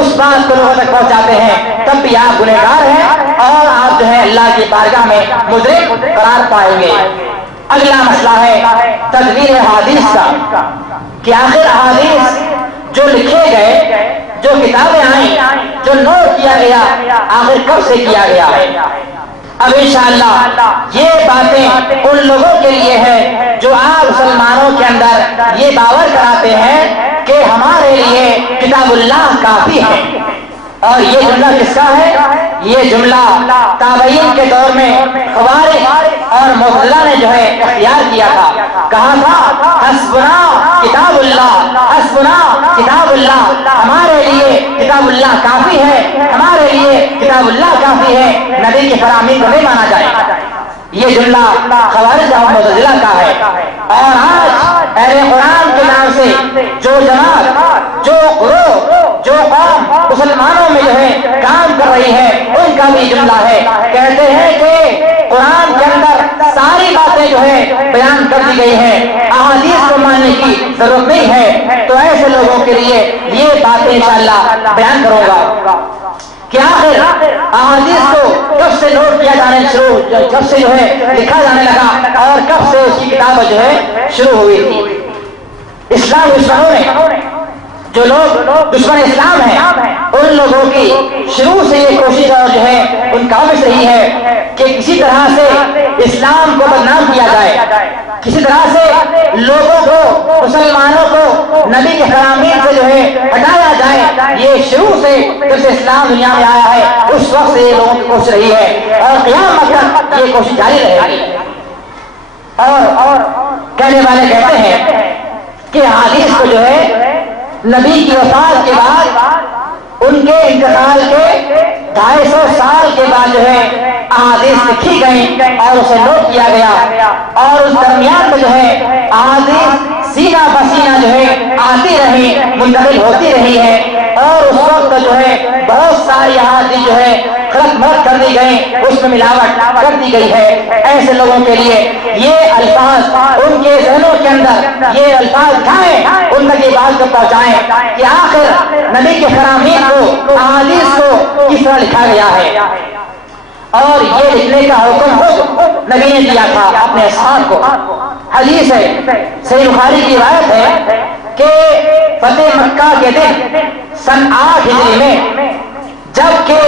اس بات کو لوگوں تک پہنچاتے ہیں تب بھی آپ گنہگار ہیں، اور آپ جو ہے اللہ کی بارگاہ میں مدرک قرار پائیں گے۔ اگلا مسئلہ ہے تدویر حدیث کا، کہ آخر حدیث جو لکھے گئے، جو کتابیں آئیں، جو نوٹ کیا گیا، آخر کب سے کیا گیا ہے۔ اب انشاءاللہ یہ باتیں ان لوگوں کے لیے ہے جو آپ مسلمانوں کے اندر یہ باور کراتے ہیں کہ ہمارے لیے کتاب اللہ کافی ہے۔ اور یہ جملہ کس کا ہے؟ یہ جملہ تابعین کے دور میں خوارج اور معتزلہ نے جو ہے اختیار کیا تھا، کہا تھا حسبنا کتاب اللہ، حسبنا کتاب اللہ، ہمارے لیے کتاب اللہ کافی ہے، ہمارے لیے کتاب اللہ کافی ہے، نبی کی فرامین کو نہیں مانا جائے۔ یہ جملہ خوارج اور معتزلہ کا ہے۔ اور آج اہل قرآن کے نام سے جو جماعت، جو گروہ، جو قوم مسلمانوں میں جو ہے کام کر رہی ہے، ان کا بھی جملہ ہے۔ کہتے ہیں کہ قرآن کے اندر ساری باتیں جو ہے بیان کر دی گئی ہیں، احادیث کو ماننے کی ضرورت نہیں ہے۔ تو ایسے لوگوں کے لیے یہ باتیں انشاءاللہ بیان کروں گا کہ آخر احادیث کو کب سے نوٹ کیا جانے شروع، کب سے جو ہے لکھا جانے لگا، اور کب سے اس کی کتاب جو ہے شروع ہوئی تھی۔ اسلام دشمنوں نے، جو لوگ دشمن اسلام ہیں، ان لوگوں کی شروع سے یہ کوشش اور جو ہے ان کاوش رہی ہے کہ کسی طرح سے اسلام کو بدنام کیا جائے، کسی طرح سے لوگوں کو، مسلمانوں کو نبی کے فرامین سے جو ہے ہٹایا جائے۔ یہ شروع سے جب سے اسلام دنیا میں آیا ہے اس وقت سے یہ لوگوں کی کوشش رہی ہے، اور قیامت تک یہ کوشش جاری رہے گی۔ اور کہنے والے کہتے ہیں کہ حدیث کو جو ہے نبی کی وفات کے بعد، ان کے انتقال کے 250 سال کے بعد جو ہے احادیث لکھی گئی اور اسے نوٹ کیا گیا، اور اس درمیان میں جو ہے احادیث سینہ بسینہ جو ہے آتی رہی، منتقل ہوتی رہی ہے، اور اس وقت جو ہے بہت ساری احادیث جو ہے غلط مرد کر دی گئی، اس میں ملاوٹ کر دی گئی ہے۔ ایسے لوگوں کے لیے یہ الفاظ ان کے ذہنوں کے اندر یہ الفاظ اٹھائیں، ان تک یہ بات کو پہنچائیں کہ آخر نبی کے فرامین کو، احادیث کو کس طرح لکھا گیا ہے۔ اور یہ لکھنے کا حکم خود نبی نے دیا تھا اپنے اصحاب کو۔ حدیث ہے، صحیح بخاری کی روایت ہے کہ فتح مکہ کے دن سن 8 ہجری میں جب کہ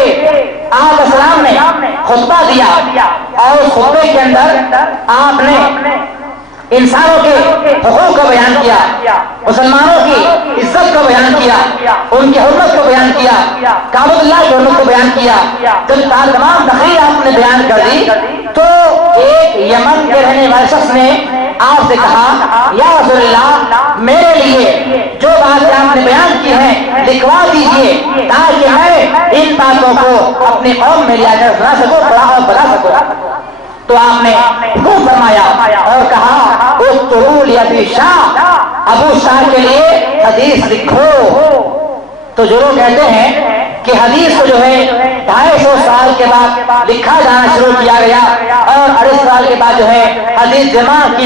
آپ اسلام نے خطبہ دیا اور اس خطبے کے اندر آپ نے انسانوں کے حقوق کو بیان کیا، مسلمانوں کی عزت کو بیان کیا، ان کی حرمت کو بیان کیا، کعبۃ اللہ کی حرمت کو بیان کیا، جب تمام تقریر آپ نے بیان کر دی تو ایک یمن کے رہنے والے شخص نے آپ سے کہا یا رسول اللہ میرے لیے جو باتیں آپ نے بیان کی ہیں لکھوا دیجئے تاکہ میں ان باتوں کو اپنی قوم میں لیا کر سنا سکوں، پڑھا اور بتا سکوں۔ تو آپ نے حکم فرمایا اور کہا اکتبوا لأبی شاہ، ابو شاہ کے لیے حدیث لکھو۔ تو جو لوگ کہتے ہیں کہ حدیث کو جو ہے 250 سال کے بعد لکھا جانا شروع کیا گیا اور 28 سال کے بعد جو ہے حدیث جمع کی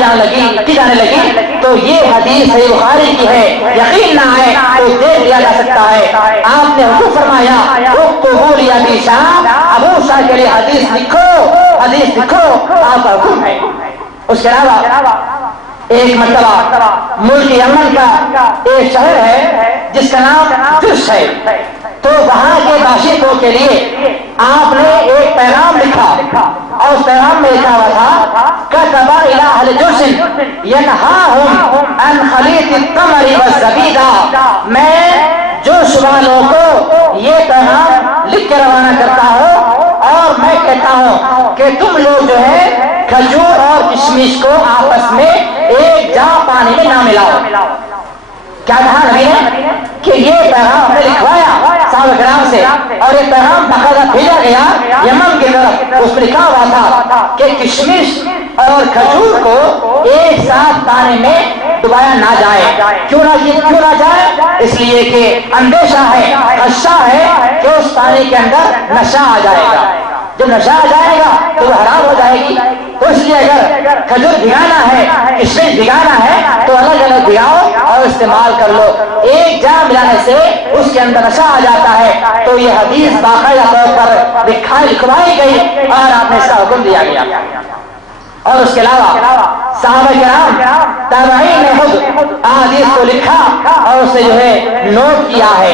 جانے لگی تو یہ حدیث صحیح بخاری کی ہے، یقین نہ آئے تو دیکھ لیا جا سکتا ہے۔ آپ نے حکم فرمایا اکتبوا لأبی شاہ، ابو شاہ کے لیے حدیث لکھو، حدیث لکھو، آپ کا حکم ہے۔ اس کے علاوہ ایک مرتبہ ملک یمن کا ایک شہر ہے جس کا نام جس ہے، تو وہاں کے باشندوں کے لیے آپ نے ایک پیغام لکھا اور اس پیغام میں لکھا ہوا تھا كتب إلى أهل جرس ينهاهم عن خليط التمر والزبيدہ، میں جوش والوں کو یہ پیغام لکھ کے روانہ کرتا ہوں اور میں کہتا ہوں کہ تم لوگ جو ہے کھجور اور کشمش کو آپس میں ایک جا پانی میں نہ ملاؤ۔ کیا کہا نبی نے کہ یہ پیغام نے لکھوایا صحابہ کرام سے اور یہ پیغام باقاعدہ بھیجا گیا یمن کی طرف، اس میں لکھا ہوا تھا کہ کشمش اور کھجور کو ایک ساتھ پانی میں ڈبایا نہ جائے۔ کیوں نہ جائے؟ اس لیے کہ اندیشہ ہے، خدشہ ہے کہ اس پانی کے اندر نشہ آ جائے گا، جب نشہ آ جائے گا تو وہ حرام ہو جائے گی۔ تو اس لیے اگر کھجور بھگانا ہے، کشمش بھگانا ہے تو الگ الگ بھگاؤ اور استعمال کر لو، ایک جا ملانے سے اس کے اندر نشہ آ جاتا ہے۔ تو یہ حدیث باقاعدہ طور پر لکھوائی گئی اور آپ نے اس کا حکم دیا گیا۔ اور اس کے علاوہ صحابہ کرام تابعین نے خود حدیث کو لکھا اور اسے جو ہے نوٹ کیا ہے۔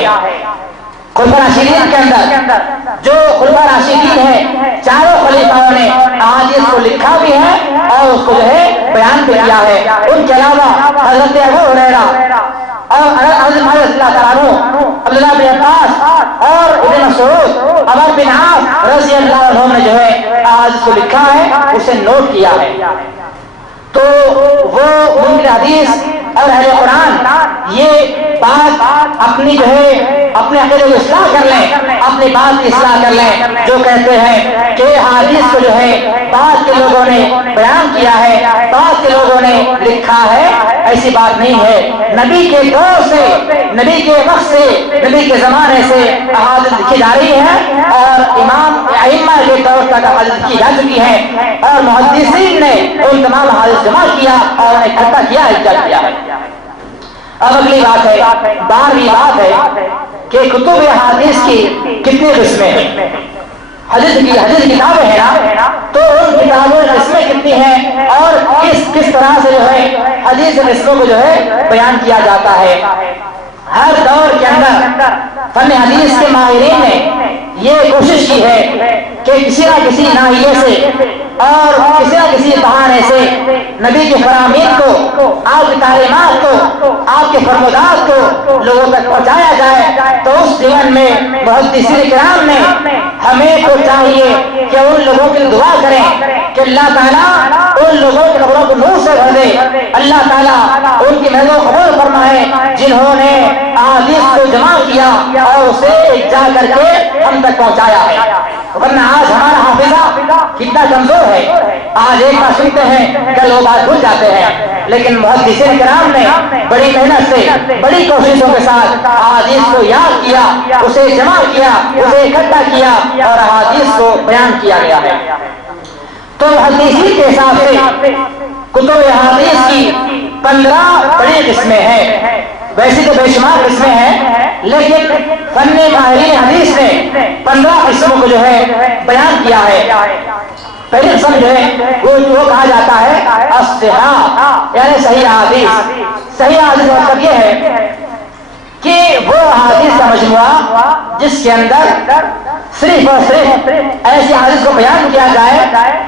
خلفاء راشدین کے اندر جو خلفاء راشدین ہیں چاروں خلیفاؤں نے احادیث کو لکھا بھی ہے اور اس کو جو ہے بیان بھی کیا ہے۔ ان کے علاوہ حضرت ابو ہریرہ اور حضرت اللہ تعالیٰ عنہ، عبداللہ بن عباس اور ابن مسعود، عمر بن عاص رضی اللہ عنہ نے جو ہے احادیث کو لکھا ہے، اسے نوٹ کیا ہے۔ تو وہ منکر حدیث اور اہل قرآن یہ بات اپنی جو ہے اپنے عقیدے کو اصلاح کر لیں، اپنی بات کی اصلاح کر لیں، جو کہتے ہیں کہ حدیث کو جو ہے بعض کے لوگوں نے بیان کیا ہے، بعض کے لوگوں نے لکھا ہے، ایسی بات نہیں ہے۔ نبی کے دور سے، نبی کے وقت سے، نبی کے زمانے سے احادیث لکھی جا رہی ہے اور امام ائمہ کے دور تک احادیث لکھی جا چکی ہے اور محدثین نے ان تمام احادیث جمع کیا اور انہیں اکٹھا کیا، اجرا کیا ہے۔ اب اگلی بات ہے، 12ویں بات ہے کہ کتب احادیث کی کتنی قسمیں ہیں۔ حدیث کی کتابیں ہیں نا، تو ان کتابوں کی قسمیں کتنی ہیں اور کس طرح سے جو ہے حدیث کے قسموں کو جو ہے بیان کیا جاتا ہے۔ ہر دور کے اندر فن حدیث کے ماہرین نے یہ کوشش کی ہے کہ کسی نہ کسی ناحیے سے اور کسی نہ کسی بہانے سے نبی کے فرامین کو، آپ کی تعلیمات کو، آپ کے فرمودات کو لوگوں تک پہنچایا جائے۔ تو اس زمن میں محدثین کرام نے ہمیں تو چاہیے کہ ان لوگوں کے لیے دعا کریں کہ اللہ تعالیٰ ان لوگوں کے قبروں کو نور سے بھر دے، اللہ تعالیٰ ان کی محنت کو قبول فرمائے جنہوں نے احادیث کو جمع کیا اور اسے اجرا کر کے ہم تک پہنچایا ہے۔ ورنہ آج ہمارا حافظہ کتنا کمزور ہے، آج ایک بات سنتے ہیں کل وہ بات بھول جاتے ہیں، لیکن محدثین کرام نے بڑی محنت سے، بڑی کوششوں کے ساتھ احادیث کو یاد کیا، اسے جمع کیا، اسے اکٹھا کیا اور احادیث کو بیان کیا گیا ہے۔ تو محدثین کے حساب سے کتب احادیث کی 15 بڑی قسمیں ہیں، ویسے تو بے شمار قسمیں ہیں لیکن فن ماہرین حدیث نے 15 قسموں کو جو ہے بیان کیا ہے۔ پہلی قسم جو ہے وہ کہا جاتا ہے الصحاح، یعنی صحیح احادیث۔ صحیح احادیث کا مطلب یہ ہے کہ وہ احادیث کا مجموعہ جس کے اندر صرف اور صرف ایسی حدیث کو بیان کیا جائے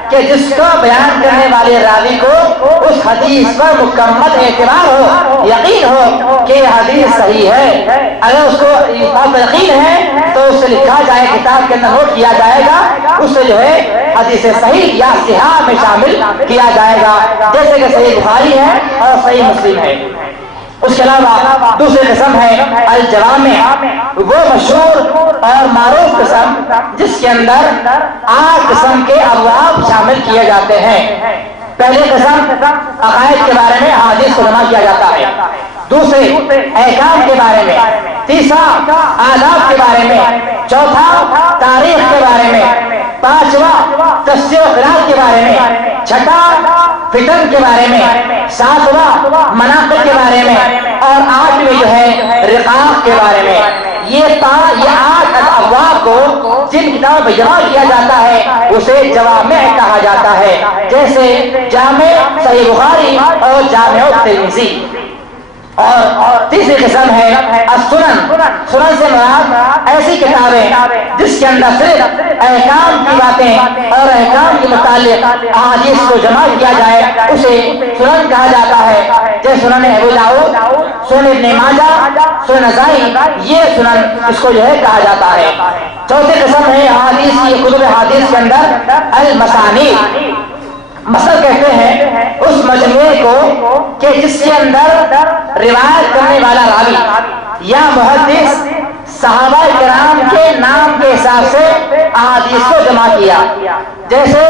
کہ جس کو بیان کرنے والے راوی کو اس حدیث پر مکمل اعتبار ہو، یقین ہو کہ یہ حدیث صحیح ہے۔ اگر اس کو اس بات پر یقین ہے تو اس سے لکھا جائے، کتاب کے اندر نوٹ کیا جائے گا، اس سے جو ہے حدیث صحیح یا صحاح میں شامل کیا جائے گا، جیسے کہ صحیح بخاری ہے اور صحیح مسلم ہے۔ اس کے علاوہ دوسری قسم ہے الجوامع، وہ مشہور اور معروف قسم جس کے اندر 8 قسم کے ابواب شامل کیے جاتے ہیں۔ پہلی قسم عقائد کے بارے میں احادیث کو جمع کیا جاتا ہے، دوسرے احکام کے بارے میں، تیسرا آداب کے بارے میں، چوتھا تاریخ کے بارے میں، پانچواں تفسیر و قرآن کے بارے میں، چھٹا فتن کے بارے میں، ساتواں مناقب کے بارے میں، اور آٹھویں جو ہے رقاق کے بارے میں۔ یہ 8 ابواب کو جن کتابوں میں جمع کیا جاتا ہے اسے جوامع کہا جاتا ہے، جیسے جامع صحیح بخاری اور جامع ترمذی۔ اور تیسری قسم ہے السنن، سنن سے مراد ایسی کتابیں جس کے اندر صرف احکام کی باتیں اور احکام کے متعلق احادیث کو جمع کیا جائے اسے سنن کہا جاتا ہے، جیسے سنن ابو داؤد، سنن ابن ماجہ، سنن نسائی، یہ سنن اس کو جو ہے کہا جاتا ہے۔ چوتھی قسم ہے احادیث کی، کتب حدیث کے اندر المسانید، مسند کہتے ہیں اس مجموعے کو کہ جس کے اندر روایت کرنے والا راوی یا محدث صحابہ کرام کے نام کے حساب سے احادیث کو جمع کیا، جیسے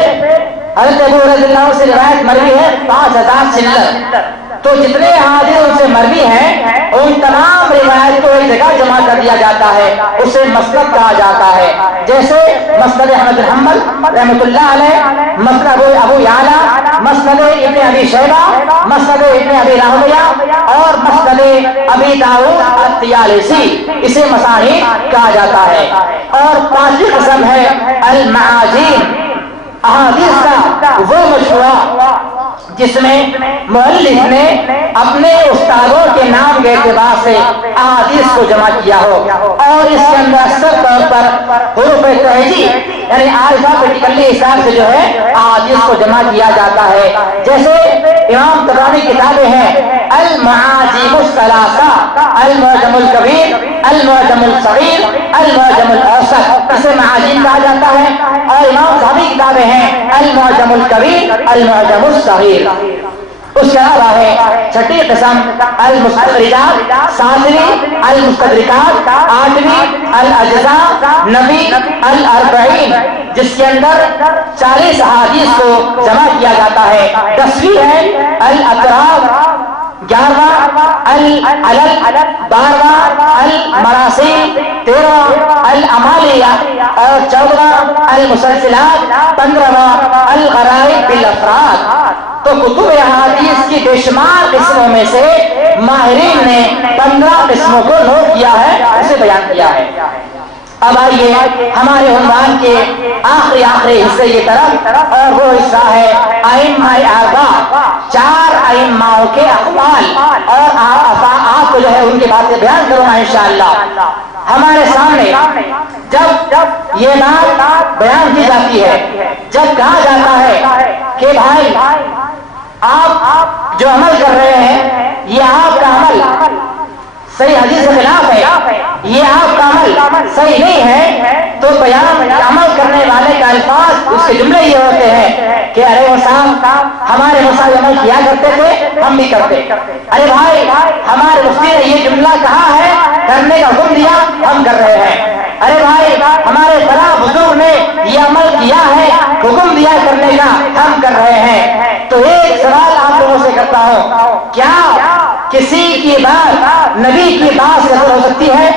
حضرت ابو رضی اللہ عنہ سے روایت مروی ہے 5000 چلر، تو جتنے احادیث ان سے مروی ہیں ان تمام روایت کو ایک جگہ جمع کر دیا جاتا ہے، اسے مسند کہا جاتا ہے، جیسے مسند احمد بن حنبل رحمۃ اللہ علیہ، مسند ابو یعلا، مسند ابن ابی شیبہ، مسند ابن ابی راہویہ اور مسند ابی داؤد الطیالسی، اسے مسانید کہا جاتا ہے۔ اور پانچویں قسم ہے المعاجین، احادیث کا وہ مجموعہ جس میں مؤلف نے اپنے استادوں کے نام کے اعتبار سے احادیث کو جمع کیا ہو، اور اس کے اندر اکثر طور پر حروف تہجی یعنی الفابیٹیکلی حساب سے جو ہے احادیث کو جمع کیا جاتا ہے، جیسے امام طبرانی کتابیں ہیں المعاجم الثلاثہ، المعجم الکبیر، المعجم الصغیر، المعجم الاوسط، اسے معاجم کہا جاتا ہے، اور امام ذہبی کتابیں ہیں المعجم الکبیر، المعجم الصغیر۔ اس کے علاوہ ہے چھٹی قسم المستخرجات، ساتویں المستدرکات، آٹھویں الاجزاء، نویں الاربعین جس کے اندر 40 احادیث کو جمع کیا جاتا ہے، 10ویں ہے الاطراف، 11واں العلل، 12واں المراسیل، 13واں الامالیہ اور 14واں المسلسلات، 15واں الغرائب بالافراد۔ تو کتب احادیث کی بے شمار قسموں میں سے ماہرین نے 15 قسموں کو نوٹ کیا ہے، اسے بیان کیا ہے۔ اب آئیے ہمارے عنوان کے آخری حصے کی طرف، اور وہ حصہ ہے ائمہ اربعہ، 4 ائمہ کے اقوال، اور آپ کو جو ہے ان کی باتیں بیان کروں گا انشاءاللہ۔ ہمارے سامنے جب یہ بات بیان کی جاتی ہے، جب کہا جاتا ہے کہ بھائی آپ جو عمل کر رہے ہیں یہ آپ کا عمل صحیح حدیث کے خلاف ہے، یہ آپ کا عمل صحیح نہیں ہے، تو بیان عمل کرنے والے کا الفاظ اس کے جملے یہ ہوتے ہیں کہ ارے وہ صاحب ہمارے مسائل عمل کیا کرتے تھے، ہم بھی کرتے، ارے بھائی ہمارے مفتی نے یہ جملہ کہا ہے، کرنے کا حکم دیا، ہم کر رہے ہیں، ارے بھائی ہمارے فلاں بزرگ نے یہ عمل کیا ہے، حکم دیا کرنے کا، ہم کر رہے ہیں۔ تو ایک سوال آپ لوگوں سے کرتا ہوں، کیا کسی کی بات نبی کی بات سے اثر ہو سکتی ہے؟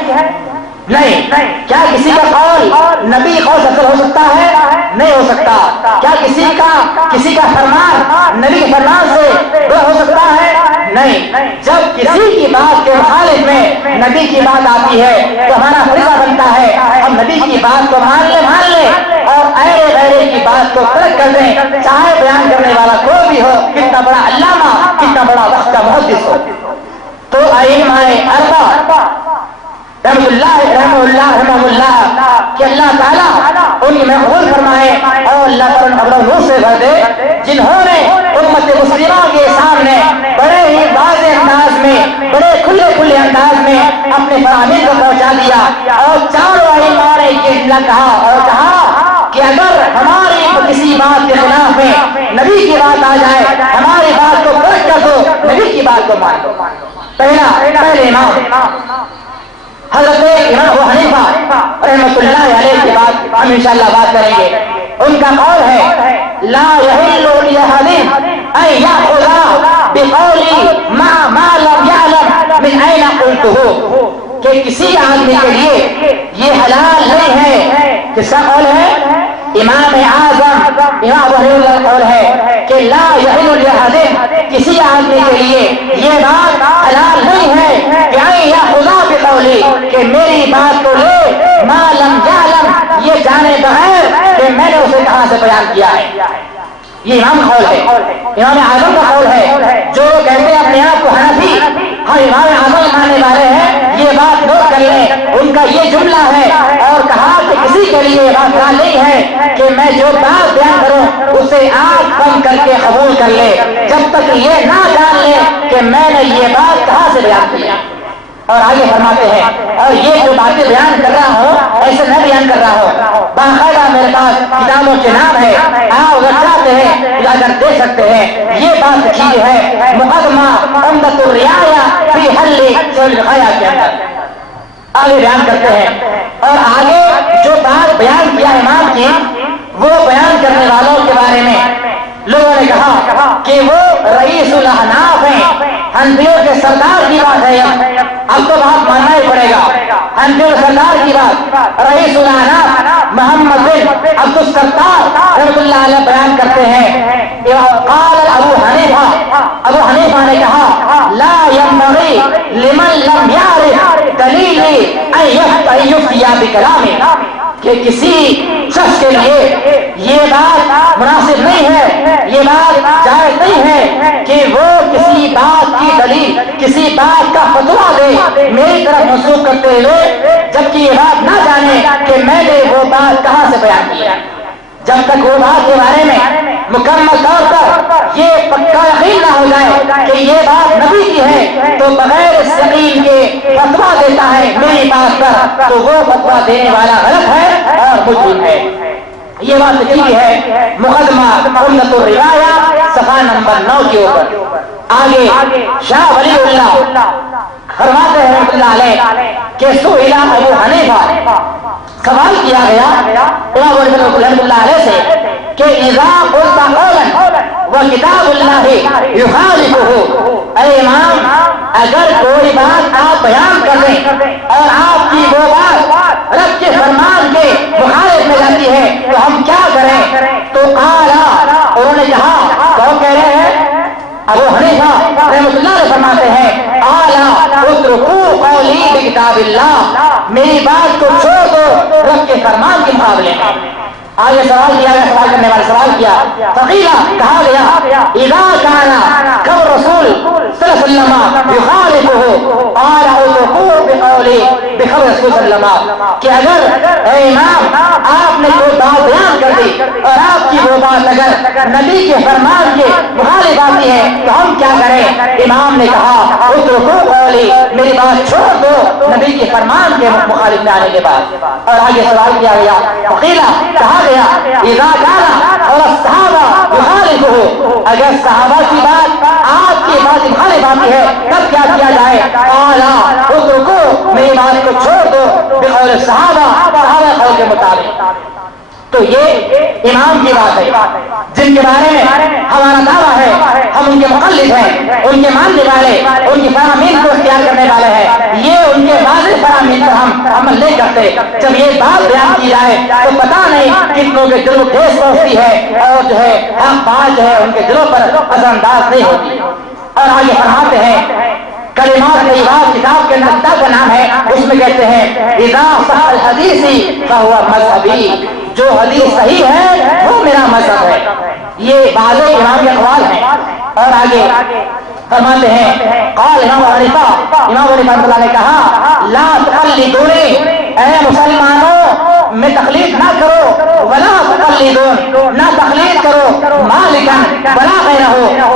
نہیں۔ کیا کسی کا قول نبی قول سے اثر ہو سکتا ہے؟ نہیں ہو سکتا۔ کیا کسی کا فرمان نبی کے فرمان سے ہو سکتا ہے؟ نہیں۔ جب کسی کی بات کے مخالف میں نبی کی بات آتی ہے تو ہمارا فریضہ بنتا ہے ہم نبی کی بات کو مان لیں، اور ایرے غیرے کی بات کو ترک کر دیں، چاہے بیان کرنے والا کوئی بھی ہو، کتنا بڑا علامہ، کتنا بڑا وقت کا محدث ہو۔ تو ائمہ اربعہ رحمہ اللہ کہ اللہ تعالیٰ ان کی محفوظ فرمائے اور اللہ تعالیٰ نور سے بھر دے، جنہوں نے امت مسلمہ کے سامنے بڑے ہی واضح انداز میں، بڑے کھلے انداز میں اپنے فرامین کو پہنچا دیا، اور چاروں ائمہ نے یہ کہا اور کہا کہ اگر ہماری کسی بات کے خلاف میں نبی کی بات آ جائے، ہماری بات کو ترک کر دو، نبی کی بات کو مان دو۔ پہلے امام حضرت امام ابو حنیفہ رحمۃ اللہ علیہ کی بات ہم انشاءاللہ بات کریں گے۔ ان کا قول ہے لا يحل لأحد أن يأخذ بقولي مع ما لم يعلم من أين قلته، کہ کسی آدمی کے لیے یہ حلال نہیں ہے، کس کا قول ہے؟ امام اعظم امام ابو حنیفہ کا قول ہے کہ لا يحل لأحد، کسی آدمی کے لیے یہ بات حلال نہیں ہے کہ یا خدا بقولی، کہ میری بات کو لے ما لم يعلم، یہ جانے بغیر کہ میں نے اسے کہاں سے بیان کیا ہے۔ یہ امام قول ہے، امام اعظم کا قول ہے۔ جو کہتے ہیں اپنے آپ کو حنفی، ہم امام اعظم ماننے والے ہیں، یہ بات نوٹ کر لیں، ان کا یہ جملہ ہے، اور کہا کہ کسی کے لیے یہ بات حلال نہیں ہے کہ میں جو بات بیان کروں اسے آنکھ بند کر کے قبول کر لے، جب تک یہ نہ جان لے کہ میں نے یہ بات کہاں سے بیان کی۔ اور آگے فرماتے ہیں، اور یہ جو باتیں بیان کر رہا ہوں ایسے میں بیان کر رہا ہوں، باقاعدہ میرے پاس کتابوں کے نام ہے، آپ اگر چاہتے ہیں جا کر دیکھ سکتے ہیں۔ یہ بات لکھی ہے مقدمہ عمدۃ الرعایہ فی حل ذوی الوقایہ کے اندر، آگے بیان کرتے ہیں۔ اور آگے جو بات بیان کیا امام کی، وہ بیان کرنے والوں کے بارے میں لوگوں نے کہا کہ وہ رئیس الاحناف ہیں، حنفیوں کے سردار کی بات ہے۔ اب تو بات ماننا ہی پڑے گا، حنفیوں کے سردار کی بات رئیس الاحناف محمد بن عبد الستار رحمۃ اللہ علیہ بیان کرتے ہیں۔ قال ابو حنیفہ نے کہا لا ينبغي لمن لم يعرف دلیلی ان یفتی بکلامی، کہ کسی شخص کے لیے یہ بات مناسب نہیں ہے، یہ بات جائز نہیں ہے کہ وہ کسی بات کی دلیل، کسی بات کا فتویٰ دے میری طرف منسوخ کرتے ہوئے، جبکہ یہ بات نہ جانے کہ میں نے وہ بات کہاں سے بیان کی ہے۔ جب تک وہ بات کے بارے میں مکمل طور پر یہ پکا یقین نہ ہو جائے کہ یہ بات نبی کی ہے، تو بغیر سلیم کے فتویٰ دیتا ہے میری بات پر، تو وہ فتویٰ دینے والا غلط ہے اور مجرم ہے۔ یہ بات لکھی ہے مقدمہ عمدۃ الرعایہ صفحہ نمبر 9 کے اوپر۔ آگے شاہ ولی اللہ فرماتے ہیں رحمۃ اللہ علیہ کہ سئل ابو حنیفہ، سوال کیا گیا امام ابو حنیفہ رحمۃ اللہ علیہ سے کہ اذا قلت قولا وکتاب اللہ یخالفہ، اے امام اگر کوئی بات آپ بیان کر دیں اور آپ کی وہ بات رب کے فرمان کے مخالف میں جاتی ہے تو ہم کیا کریں؟ تو قال، انہوں نے کہا، کون کہہ رہے ہیں؟ ابو حنیفہ رحمۃ اللہ علیہ فرماتے ہیں اعلیٰ اترکوا قولی بکتاب اللہ، میری بات کو چھوڑ دو رب کے فرمان کے مقابلے میں۔ آگے سوال کیا گیا، سوال کرنے والے سوال کیا، فقیلا کہا گیا اذا کان قول رسول صلی اللہ علیہ وسلم یخالفہ قال اترکوا بقولی بقول رسول صلی اللہ علیہ وسلم، کہ اگر اے امام آپ نے کوئی بات بیان کر دی اور آپ کی وہ بات اگر نبی کے فرمان کے مخالف آتی ہے تو ہم کیا کریں؟ امام نے کہا اترکوا قولی، میری بات چھوڑ دو نبی کے فرمان کے مخالف میں آنے کے بعد۔ اور آگے سوال کیا گیا، فقیلا کہا گیا اذا کان اور صحابہ یخالفہ، اگر صحابہ کی بات آپ کی بات مخالف آتی ہے تب کیا کیا جائے؟ اعلیٰ اترکوا، میری بات کو چھوڑ دو بقول صحابہ قول کے مطابق۔ تو یہ امام کی بات ہے جن کے بارے میں ہمارا دعویٰ ہے، ہم ان کے مقلد ہیں، ان کے ماننے والے، ان کی فرامین کو اختیار کرنے والے ہیں، یہ ان کے واضح فرامین پر ہم عمل نہیں کرتے۔ جب یہ بات بیان کی جائے تو پتہ نہیں کتنوں کے دلوں کو ٹھیس پہنچتی ہے اور جو ہے حق بات جو ہے ان کے دلوں پر اثر انداز نہیں ہوتی۔ اور آگے فرماتے ہیں کلمات طیبات کتاب کے اندر، کتاب کا نام ہے، اس میں کہتے ہیں اذا صح الحدیث فهو مذہبی، جو حدیث صحیح ہے وہ میرا مذہب ہے. یہ بعض امام کے اقوال ہیں. اور آگے فرماتے ہیں قال امام ابو حنیفہ نے کہا لا تقلدونی، اے مسلمانوں میں تقلید نہ کرو، ولا تقلدون، نہ تقلید کرو مالکا ولا غیرہ،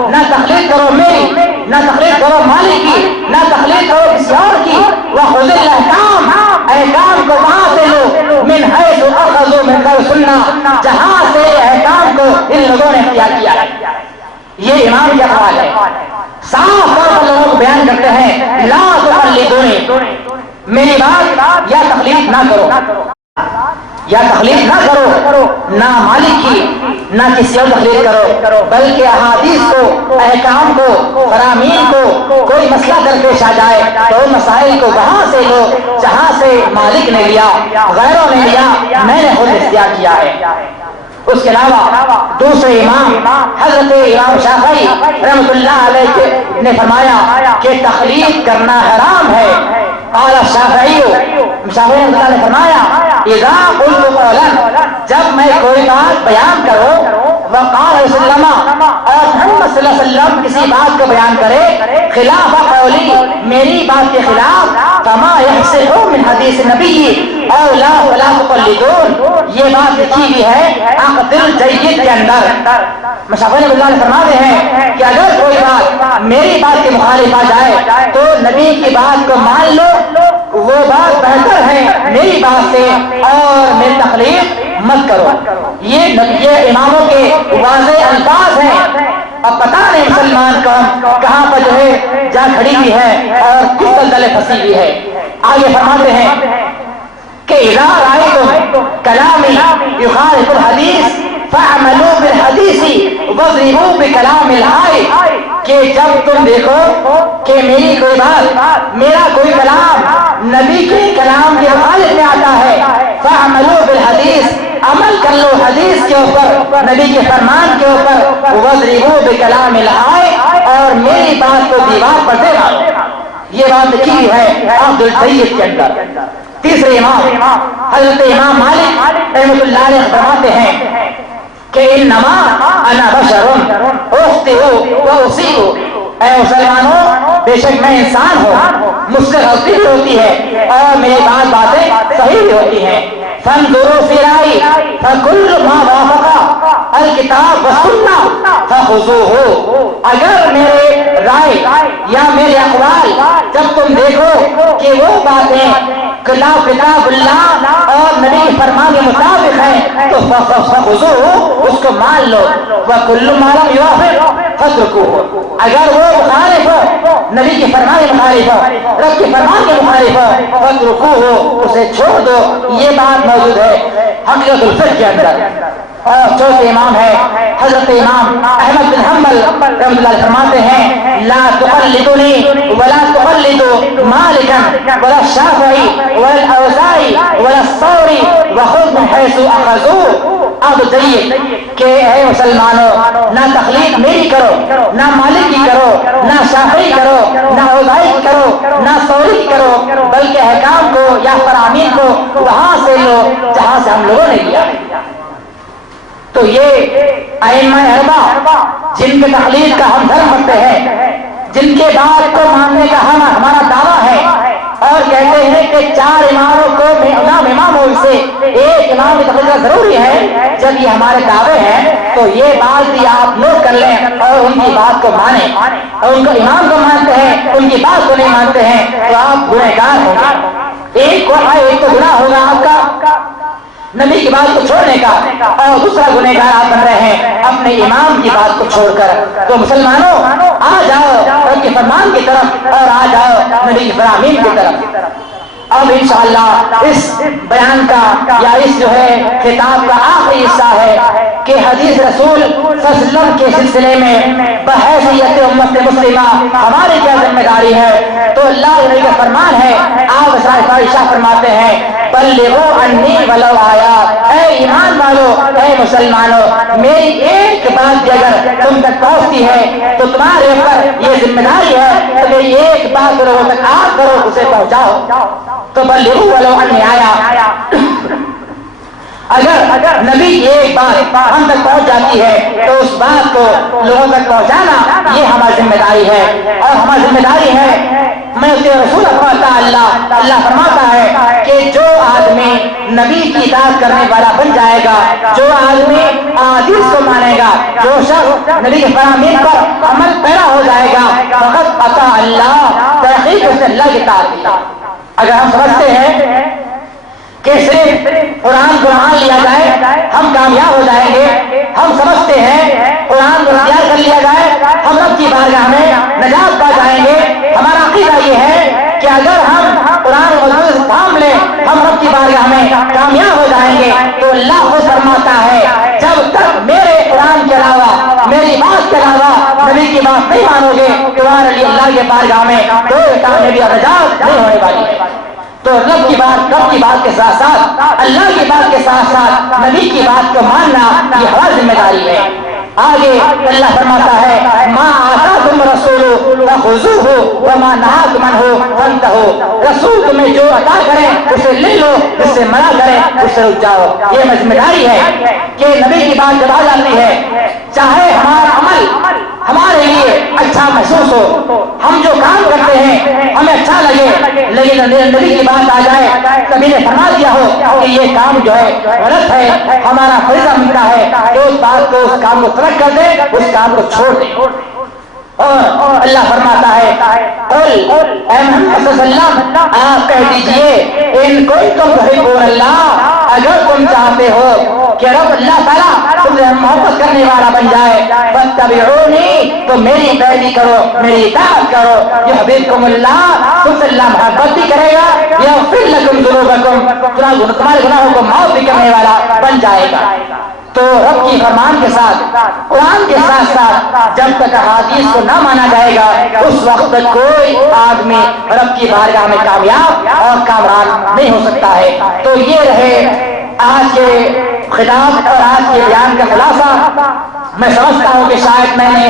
نہ تقلید کرو میری، نہ تقلید کرو مالک کی، نہ تقلید کرو کسی اور کی. وخذ الاحکام، احکام کو وہاں سے لو من حیث اخذوا من سنہ، جہاں سے احکام کو ان لوگوں نے اختیار کیا ہے. یہ امام کا اقوال ہے. صاف طور پر لوگ بیان کرتے ہیں لا تقلدونی، میری بات یا تقلید نہ کرو، یا تقلید نہ کرو، نہ مالک کی نہ کسی اور تقلید کرو، بلکہ احادیث کو، احکام کو، فرامین کو کوئی مسئلہ در پیش آ جائے تو ان مسائل کو وہاں سے لو جہاں سے مالک نے لیا، غیروں نے لیا، میں نے خود اختیار کیا ہے. اس کے علاوہ دوسرے امام حضرت امام شافعی رحمۃ اللہ علیہ نے فرمایا کہ تقلید کرنا حرام ہے. قال الشافعی، شافعی رحمۃ اللہ نے فرمایا اذا قلت قولا، جب میں کوئی بات بیان کروں، وقال رسول اللہ، اور محمد صلی اللہ علیہ وسلم کسی بات کو بیان کرے خلاف قولی، میری بات کے خلاف، فما يحصل من حدیث نبی او لا ولا تقلدون، یہ بات لکھی ہوئی ہے عقد الجید کے اندر. مشافعی رحمۃ اللہ نے فرماتے ہیں کہ اگر کوئی بات میری بات کے مخالف آ جائے تو نبی کی بات کو مان لو، وہ بات بہتر ہے میری بات سے، اور میری تقلید مت کرو. یہ اماموں کے واضح الفاظ ہیں. اب پتہ نہیں مسلمان قوم کہاں پر جو ہے جا کھڑی ہوئی ہے اور کس دلدل پھنسی ہوئی ہے. آگے فرماتے ہیں کہ اذا رأيتم کلامی یخالف الحدیث فاعملوا بالحدیث واضربوا بکلام الحائط، کہ جب تم دیکھو کہ میری کوئی بات، میرا کوئی کلام نبی کے کلام کے مخالف میں آتا ہے، فاعملوا بالحدیث، عمل کر لو حدیث کے اوپر، نبی کے فرمان کے اوپر، واضربوا بکلام الحائط، اور میری بات کو دیوار پر دے ڈالو. یہ بات لکھی ہوئی ہے عقد الجید کے اندر. تیسرے امام حضرت امام مالک رحمۃ اللہ علیہ فرماتے ہیں کہ انما انا بشر اخطئ واصیب، اے مسلمانوں بے شک میں انسان ہوں، مجھ سے غلطی بھی ہوتی ہے اور میری باتیں صحیح بھی ہوتی ہیں. فانظروا فی رائی فکل ما وافق الکتاب والسنہ فخذوہ، اگر میرے رائے یا میرے اقوال جب تم دیکھو کہ وہ باتیں کتاب اللہ اور نبی کے فرمان کے مطابق ہیں تو فخذوہ، اس کو مان لو. وکل ما لم یوافق فاترکوہ، اگر وہ مخالف ہو، نبی کے فرمان کے مخالف ہو، رب کے فرمان کے مخالف ہو، فاترکوہ، اسے چھوڑ دو. یہ بات موجود ہے حقیقت الفقہ کے اندر. اور چوتھے امام ہے حضرت امام احمد بن حنبل رحمۃ اللہ فرماتے ہیں لا تقلدونی ولا تقلدوا مالکا ولا الشافعی ولا الاوزاعی ولا الثوری وخذ من حیث اخذوا. اب جائیے کہ اے مسلمانوں، نہ تقلید میری کرو، نہ مالک کی کرو، نہ شافعی کرو، نہ اوزاعی کی کرو، نہ ثوری کی کرو، بلکہ احکام کو یا فرامین کو وہاں سے لو جہاں سے ہم لوگوں نے لیا. تو یہ ائمہ اربعہ جن کے تقلید کا ہم دھرم رکھتے ہیں، جن کے بات کو ماننے کا ہمارا دعویٰ ہے، اور کہتے ہیں کہ 4 اماموں کو امام ہو سے ایک امام کی تقلید ضروری ہے. جب یہ ہمارے دعوے ہیں تو یہ بات بھی آپ نوٹ کر لیں اور ان کی بات کو مانیں. اور ان کو امام کو مانتے ہیں، ان کی بات کو نہیں مانتے ہیں تو آپ گنہگار ہوں گے. ایک تو گناہ ہوگا آپ کا نبی کی بات کو چھوڑنے کا، اور دوسرا گنہگار آپ بن رہے ہیں اپنے امام کی بات کو چھوڑ کر. تو مسلمانوں آ جاؤ رب کے فرمان کی طرف اور آ جاؤ نبی کی فرامین کی طرف. اب انشاءاللہ اس بیان کا یا اس جو ہے خطاب کا آخری حصہ ہے کہ حدیث رسول صلی اللہ علیہ وسلم کے سلسلے میں بحیثیت امت مسلمہ ہماری کیا ذمہ داری ہے. تو اللہ علیہ کا فرمان ہے، آپ ارشاد فرماتے ہیں بلغوا عنی ولو آیا، اے ایمان والو، اے مسلمانوں، میری ایک بات بھی اگر تم تک پہنچتی ہے تو تمہارے اوپر یہ ذمہ داری ہے کہ میری ایک بات لوگوں تک آپ کرو، اسے پہنچاؤ. تو بلغوا ولو عنی آیا. اگر نبی کی ایک بات ہم تک پہنچ جاتی ہے تو اس بات کو لوگوں تک پہنچانا یہ ہماری ذمہ داری ہے اور ہماری ذمہ داری ہے. میں اس کے رسول اللہ فرماتا ہے کہ جو آدمی نبی کی اطاعت کرنے والا بن جائے گا، جو آدمی احادیث کو مانے گا، جو شخص نبی کے فرامین پر عمل پیرا ہو جائے گا، فقط اطاع اللہ، تحقیق اس نے اللہ کی اطاعت کی. اگر ہم سمجھتے ہیں کہ صرف قرآن کو مان لیا جائے ہم کامیاب ہو جائیں گے، ہم سمجھتے ہیں قرآن کو اختیار کر لیا جائے ہم رب کی بارگاہ میں نجات پا جائیں گے، ہمارا عقیدہ یہ ہے کہ اگر ہم قرآن کو تھام لیں ہم رب کی بارگاہ میں کامیاب ہو جائیں گے. تو اللہ خود فرماتا ہے جب تک میرے قرآن کے علاوہ، میری بات کے علاوہ نبی کی بات نہیں مانو گے تمہارے لیے اللہ کے بارگاہ میں کوئی کامیابی اور نجات نہیں ہونے والی ہے. تو رب کی بات کے ساتھ ساتھ اللہ کی بات کے ساتھ ساتھ نبی کی بات کو ماننا یہ ہماری ذمہ داری ہے. آگے اللہ فرماتا ہے ما آتاکم الرسول فخذوہ وما نہاکم عنہ فانتہوا. رسول تمہیں جو عطا کریں اسے لے لو، جس سے منع کریں اس سے رک جاؤ. یہ ذمہ داری ہے کہ نبی کی بات جب آ جاتی ہے چاہے ہمارا عمل ہمارے لیے اچھا محسوس ہو، ہم جو کام کرتے ہیں ہمیں اچھا لگے، لیکن نبی کی بات آ جائے کبھی نے فرما دیا ہو کہ یہ کام جو ہے غلط ہے، ہمارا فریضہ بنتا ہے کہ اس بات کو، اس کام کو ترک کر دے، اس کام کو چھوڑ دے. اور اللہ فرماتا ہے قل اے محمد صلی اللہ علیہ وسلم آپ کہہ دیجئے ان کنتم تحبون اللہ، اگر تم چاہتے ہو کہ رب اللہ تعالیٰ تم سے محبت کرنے والا بن جائے فاتبعونی تو میری پیروی کرو، میری اطاعت کرو. یحببکم اللہ تم سے اللہ محبت بھی کرے گا، یغفر لکم ذنوبکم تمہارے گناہوں کو معاف بھی کرنے والا بن جائے گا. تو رب کی فرمان کے ساتھ، قرآن کے ساتھ ساتھ جب تک احادیث کو نہ مانا جائے گا اس وقت تک کوئی آدمی رب کی بارگاہ میں کامیاب اور کامران نہیں ہو سکتا ہے. تو یہ رہے آج کے خطاب اور آج کے بیان کا خلاصہ. میں سمجھتا ہوں کہ شاید میں نے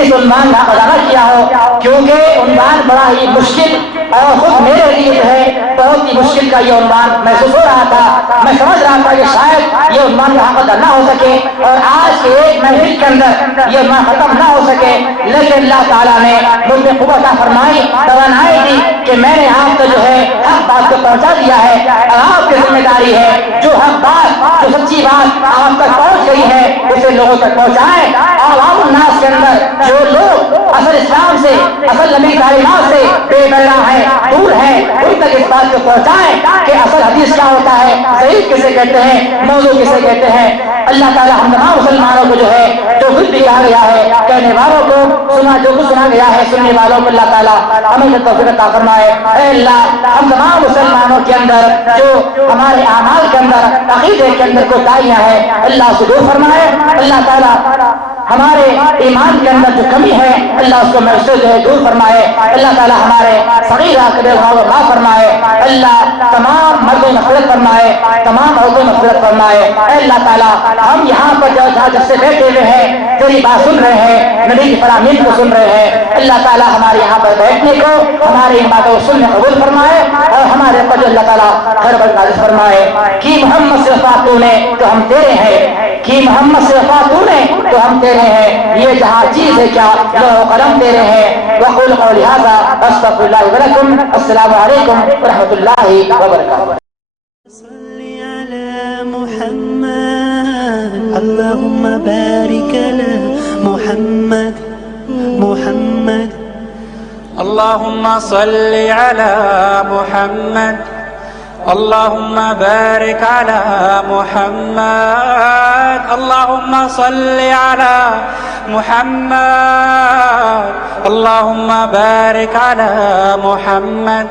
اس عنوان کا خزانہ کیا ہو، کیونکہ عنوان بڑا ہی مشکل اور خود میرے لیے جو ہے بہت ہی مشکل کا یہ عنوان محسوس ہو رہا تھا. میں سمجھ رہا تھا کہ شاید یہ عنوان کا حق ادا نہ ہو سکے اور آج کے ایک محفل کے اندر یہ عنوان ختم نہ ہو سکے، لیکن اللہ تعالیٰ نے مجھ میں قوت فرمائی، توانائی دی کہ میں نے آپ کو جو ہے حق بات کو پہنچا دیا ہے. آپ کی ذمہ داری ہے جو حق بات، جو سچی بات آپ تک پہنچ گئی ہے اسے لوگوں تک پہنچائیں. عوام الناس کے اندر جو لوگ اصل اسلام سے، اصل نبی تعلیمات سے بے بہرا ہے، دور ہے، ان تک اس بات کو پہنچائیں کہ اصل حدیث کیا ہوتا ہے، ضعیف کسے کہتے ہیں، موضوع کسے کہتے ہیں. اللہ تعالیٰ ہم تمام مسلمانوں کو جو ہے جو کچھ بھی کہا گیا ہے کہنے والوں کو، جو کچھ سنا گیا ہے سننے والوں کو اللہ تعالیٰ ہمیں سے توفیق عطا فرمائے. اے اللہ ہم تمام مسلمانوں کے اندر جو ہمارے اعمال کے اندر، عقیدے کے اندر کوتاہیاں ہیں اللہ اس کو دور فرمائے. اللہ تعالیٰ ہمارے ایمان کے اندر جو کمی ہے اللہ اس کو محسوس جو ہے دور فرمائے. اللہ تعالیٰ ہمارے صغیرہ کبیرہ گناہوں کو معاف فرمائے. اللہ تمام مردوں مغفرت فرمائے، تمام عورتوں مغفرت فرمائے. اے اللہ تعالیٰ ہم یہاں پر جب سے بیٹھے ہوئے ہیں تیری بات سن رہے ہیں، نبی کی فرامین کو سن رہے ہیں، اللہ تعالیٰ ہمارے یہاں پر بیٹھنے کو، ہماری ان باتوں کو سننے قبول فرمائے اور ہمارے اوپر اللہ تعالیٰ خیر بر نازل فرمائے. کہ محمد سے وفا تو نے تو ہم تیرے ہیں، کہ محمد سے وفا تو نے تو ہم تیرے ہیں، یہ جہاں چیز ہے کیا لوح و قلم تیرے ہیں. وقول قولی ھذا استغفر اللہ ولکم. السلام علیکم ورحمۃ اللہ وبرکاتہ. محمد اللهم بارك على محمد محمد اللهم صل على محمد اللهم بارك على محمد اللهم صل على محمد اللهم بارك على محمد